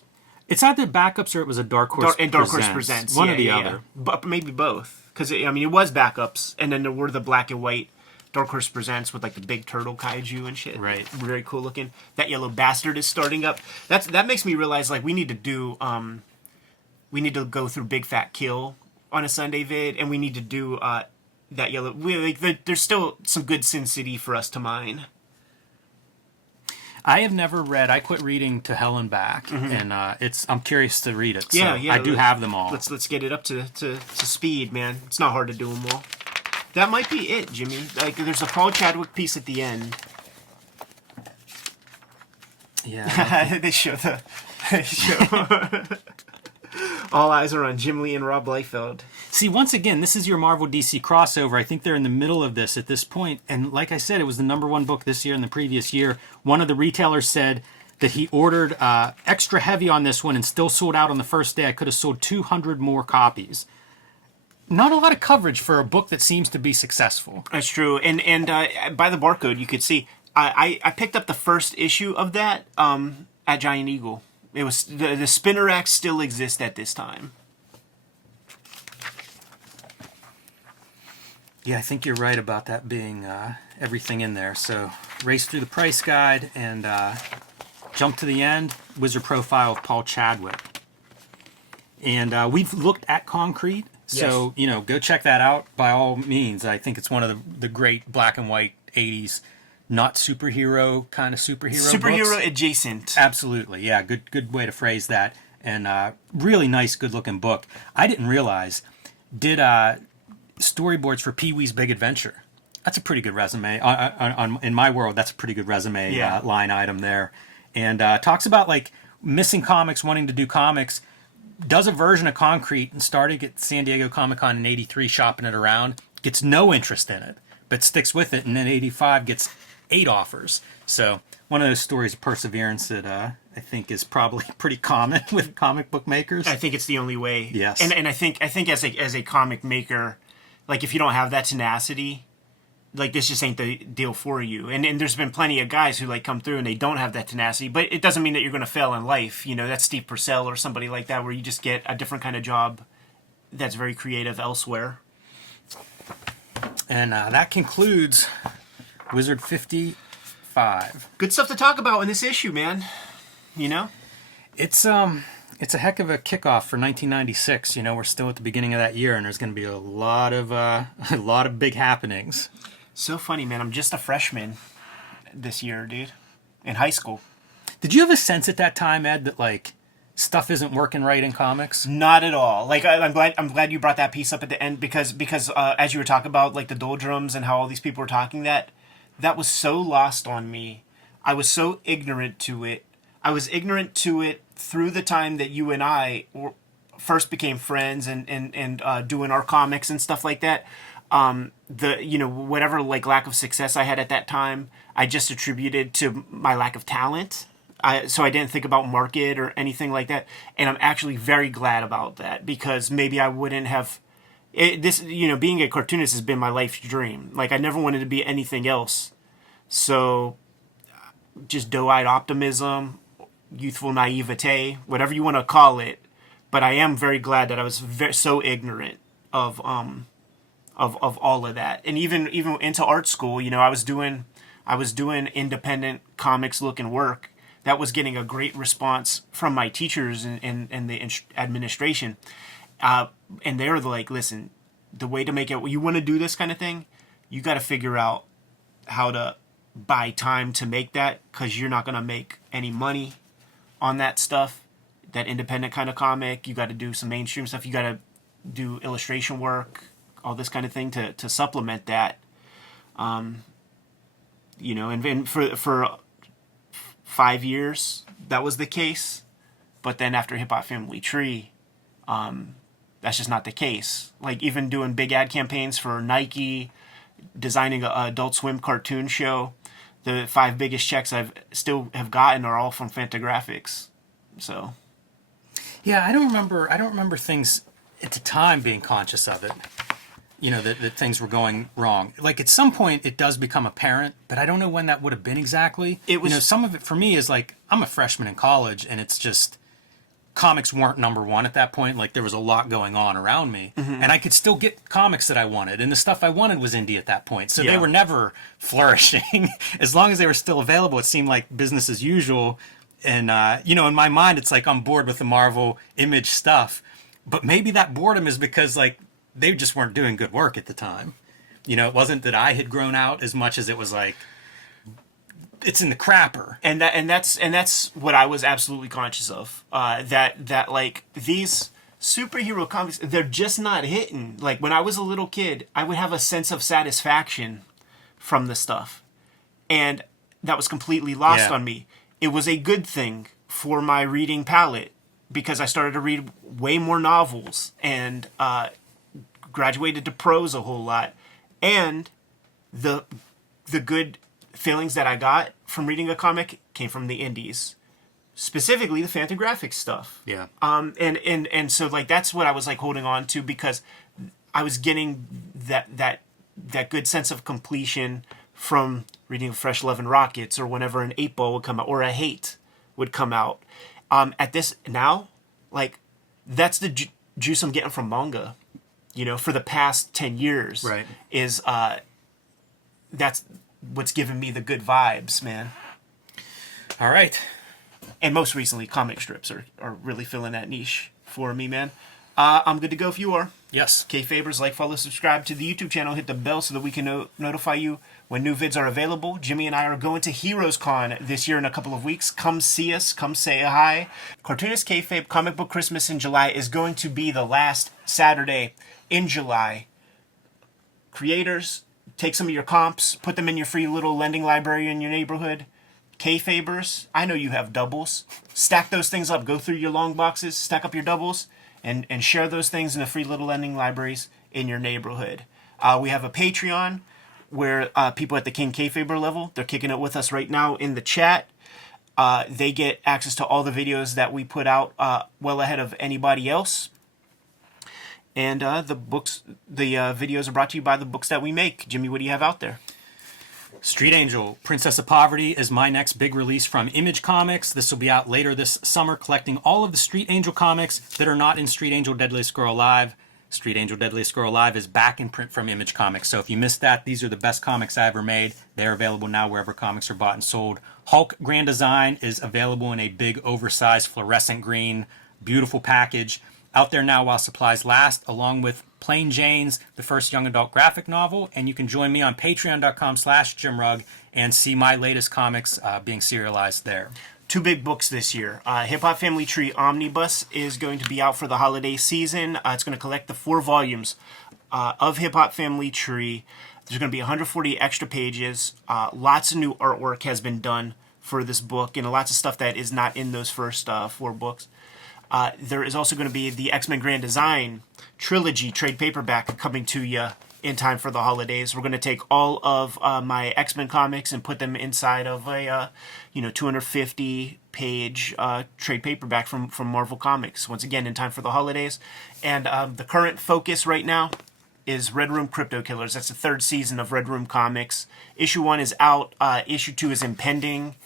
It's either backups or it was a Dark Horse Presents. One or the other. But maybe both. Because, it was backups, and then there were the black and white Dark Horse Presents with, like, the big turtle kaiju and shit. Right. Very cool looking. That Yellow Bastard is starting up. That makes me realize, like, we need to go through Big Fat Kill on a Sunday vid, and we need to do that yellow... there's still some good Sin City for us to mine. I have never read. I quit reading To Hell and Back, and I'm curious to read it. So I do have them all. Let's get it up to speed, man. It's not hard to do them all. That might be it, Jimmy. Like, there's a Paul Chadwick piece at the end. Yeah, they show all eyes are on Jim Lee and Rob Liefeld. See, once again, this is your Marvel DC crossover. I think they're in the middle of this at this point. And like I said, it was the #1 book this year and the previous year. One of the retailers said that he ordered extra heavy on this one and still sold out on the first day. I could have sold 200 more copies. Not a lot of coverage for a book that seems to be successful. That's true. And by the barcode, you could see, I picked up the first issue of that at Giant Eagle. It was the spinner racks still exist at this time. Yeah, I think you're right about that being everything in there. So race through the price guide and jump to the end. Wizard profile of Paul Chadwick. And we've looked at Concrete. So, go check that out by all means. I think it's one of the great black and white 80s, not superhero kind of superhero books. Adjacent. Absolutely. Yeah, good way to phrase that. And really nice, good-looking book. I didn't realize, did storyboards for Pee-wee's Big Adventure. That's a pretty good resume. In my world, that's a pretty good resume line item there. And talks about, like, missing comics, wanting to do comics. Does a version of Concrete and started at San Diego Comic-Con in '83 shopping it around. Gets no interest in it, but sticks with it. And then '85 gets 8 offers. So one of those stories of perseverance that I think is probably pretty common with comic book makers. I think it's the only way. Yes. And I think as a comic maker, like, if you don't have that tenacity, like, this just ain't the deal for you. And there's been plenty of guys who, like, come through and they don't have that tenacity, but it doesn't mean that you're going to fail in life. That's Steve Purcell or somebody like that, where you just get a different kind of job that's very creative elsewhere. And that concludes Wizard 55. Good stuff to talk about in this issue, man. It's a heck of a kickoff for 1996. We're still at the beginning of that year, and there's going to be a lot of big happenings. So funny, man. I'm just a freshman this year, dude, in high school. Did you have a sense at that time, Ed, that like stuff isn't working right in comics? Not at all. Like, I'm glad you brought that piece up at the end because as you were talking about, like, the doldrums and how all these people were talking, that was so lost on me. I was so ignorant to it. I was ignorant to it through the time that you and I first became friends and doing our comics and stuff like that. Whatever, like, lack of success I had at that time, I just attributed to my lack of talent. So I didn't think about market or anything like that. And I'm actually very glad about that because maybe I wouldn't have... being a cartoonist has been my life's dream. Like, I never wanted to be anything else. So just doe-eyed optimism, youthful naivete, whatever you want to call it. But I am very glad that I was so ignorant of all of that. And even into art school, I was doing independent comics looking work that was getting a great response from my teachers and the administration. And they were like, listen, the way to make it, you want to do this kind of thing, you got to figure out how to buy time to make that, because you're not going to make any money on that stuff, that independent kind of comic. You got to do some mainstream stuff. You got to do illustration work, all this kind of thing to supplement that. And for 5 years, that was the case. But then after Hip Hop Family Tree, that's just not the case. Like, even doing big ad campaigns for Nike, designing an Adult Swim cartoon show, the 5 biggest checks I've still have gotten are all from Fantagraphics. So Yeah, I don't remember things at the time being conscious of it. You know, that things were going wrong. Like at some point it does become apparent, but I don't know when that would have been exactly. It was, you know, some of it for me is like I'm a freshman in college and it's just comics weren't number one at that point. Like there was a lot going on around me, and I could still get comics that I wanted, and the stuff I wanted was indie at that point. So they were never flourishing. As long as they were still available, it seemed like business as usual. And you know, in my mind, it's like I'm bored with the Marvel Image stuff, but maybe that boredom is because like they just weren't doing good work at the time. You know, it wasn't that I had grown out as much as it was like it's in the crapper. And that's what I was absolutely conscious of. That like these superhero comics, they're just not hitting. Like when I was a little kid, I would have a sense of satisfaction from the stuff, and that was completely lost on me. It was a good thing for my reading palette because I started to read way more novels and graduated to prose a whole lot, and the good feelings that I got from reading a comic came from the indies, specifically the Fantagraphics stuff. Yeah. And so like that's what I was like holding on to because I was getting that good sense of completion from reading Fresh Love and Rockets or whenever an 8-Ball would come out or a Hate would come out. At this now, like that's the juice I'm getting from manga. You know, for the past 10 years, right? Is that's what's given me the good vibes, man. All right. And most recently, comic strips are really filling that niche for me, man. I'm good to go if you are. Yes. Kayfabers, like, follow, subscribe to the YouTube channel. Hit the bell so that we can notify you when new vids are available. Jimmy and I are going to Heroes Con this year in a couple of weeks. Come see us. Come say hi. Cartoonist Kayfabe Comic Book Christmas in July is going to be the last Saturday in July. Creators, take some of your comps, put them in your free little lending library in your neighborhood. Kayfabers, I know you have doubles. Stack those things up. Go through your long boxes, stack up your doubles, and share those things in the free little lending libraries in your neighborhood. We have a Patreon where people at the King Kayfaber level, they're kicking it with us right now in the chat. They get access to all the videos that we put out well ahead of anybody else. And the videos are brought to you by the books that we make. Jimmy, what do you have out there? Street Angel, Princess of Poverty is my next big release from Image Comics. This will be out later this summer, collecting all of the Street Angel comics that are not in Street Angel Deadliest Girl Alive. Street Angel Deadliest Girl Alive is back in print from Image Comics. So if you missed that, these are the best comics I ever made. They're available now wherever comics are bought and sold. Hulk Grand Design is available in a big, oversized, fluorescent green, beautiful package. Out there now while supplies last, along with Plain Jane's, the first young adult graphic novel. And you can join me on patreon.com/JimRugg and see my latest comics being serialized there. 2 big books this year. Hip Hop Family Tree Omnibus is going to be out for the holiday season. It's going to collect the 4 volumes of Hip Hop Family Tree. There's going to be 140 extra pages. Lots of new artwork has been done for this book, and lots of stuff that is not in those first 4 books. There is also going to be the X-Men Grand Design trilogy trade paperback coming to you in time for the holidays. We're going to take all of my X-Men comics and put them inside of a 250-page trade paperback from Marvel Comics. Once again, in time for the holidays. And the current focus right now is Red Room Crypto Killers. That's the 3rd season of Red Room Comics. Issue 1 is out. Issue 2 is impending.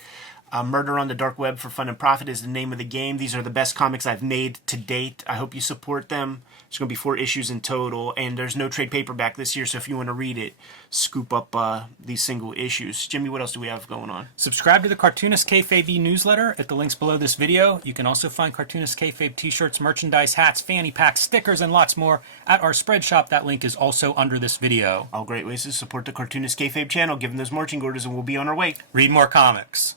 Murder on the Dark Web for Fun and Profit is the name of the game. These are the best comics I've made to date. I hope you support them. There's going to be 4 issues in total, and there's no trade paperback this year, so if you want to read it, scoop up these single issues. Jimmy, what else do we have going on? Subscribe to the Cartoonist Kayfabe newsletter at the links below this video. You can also find Cartoonist Kayfabe t-shirts, merchandise, hats, fanny packs, stickers, and lots more at our spread shop. That link is also under this video. All great ways to support the Cartoonist Kayfabe channel. Give them those marching orders, and we'll be on our way. Read more comics.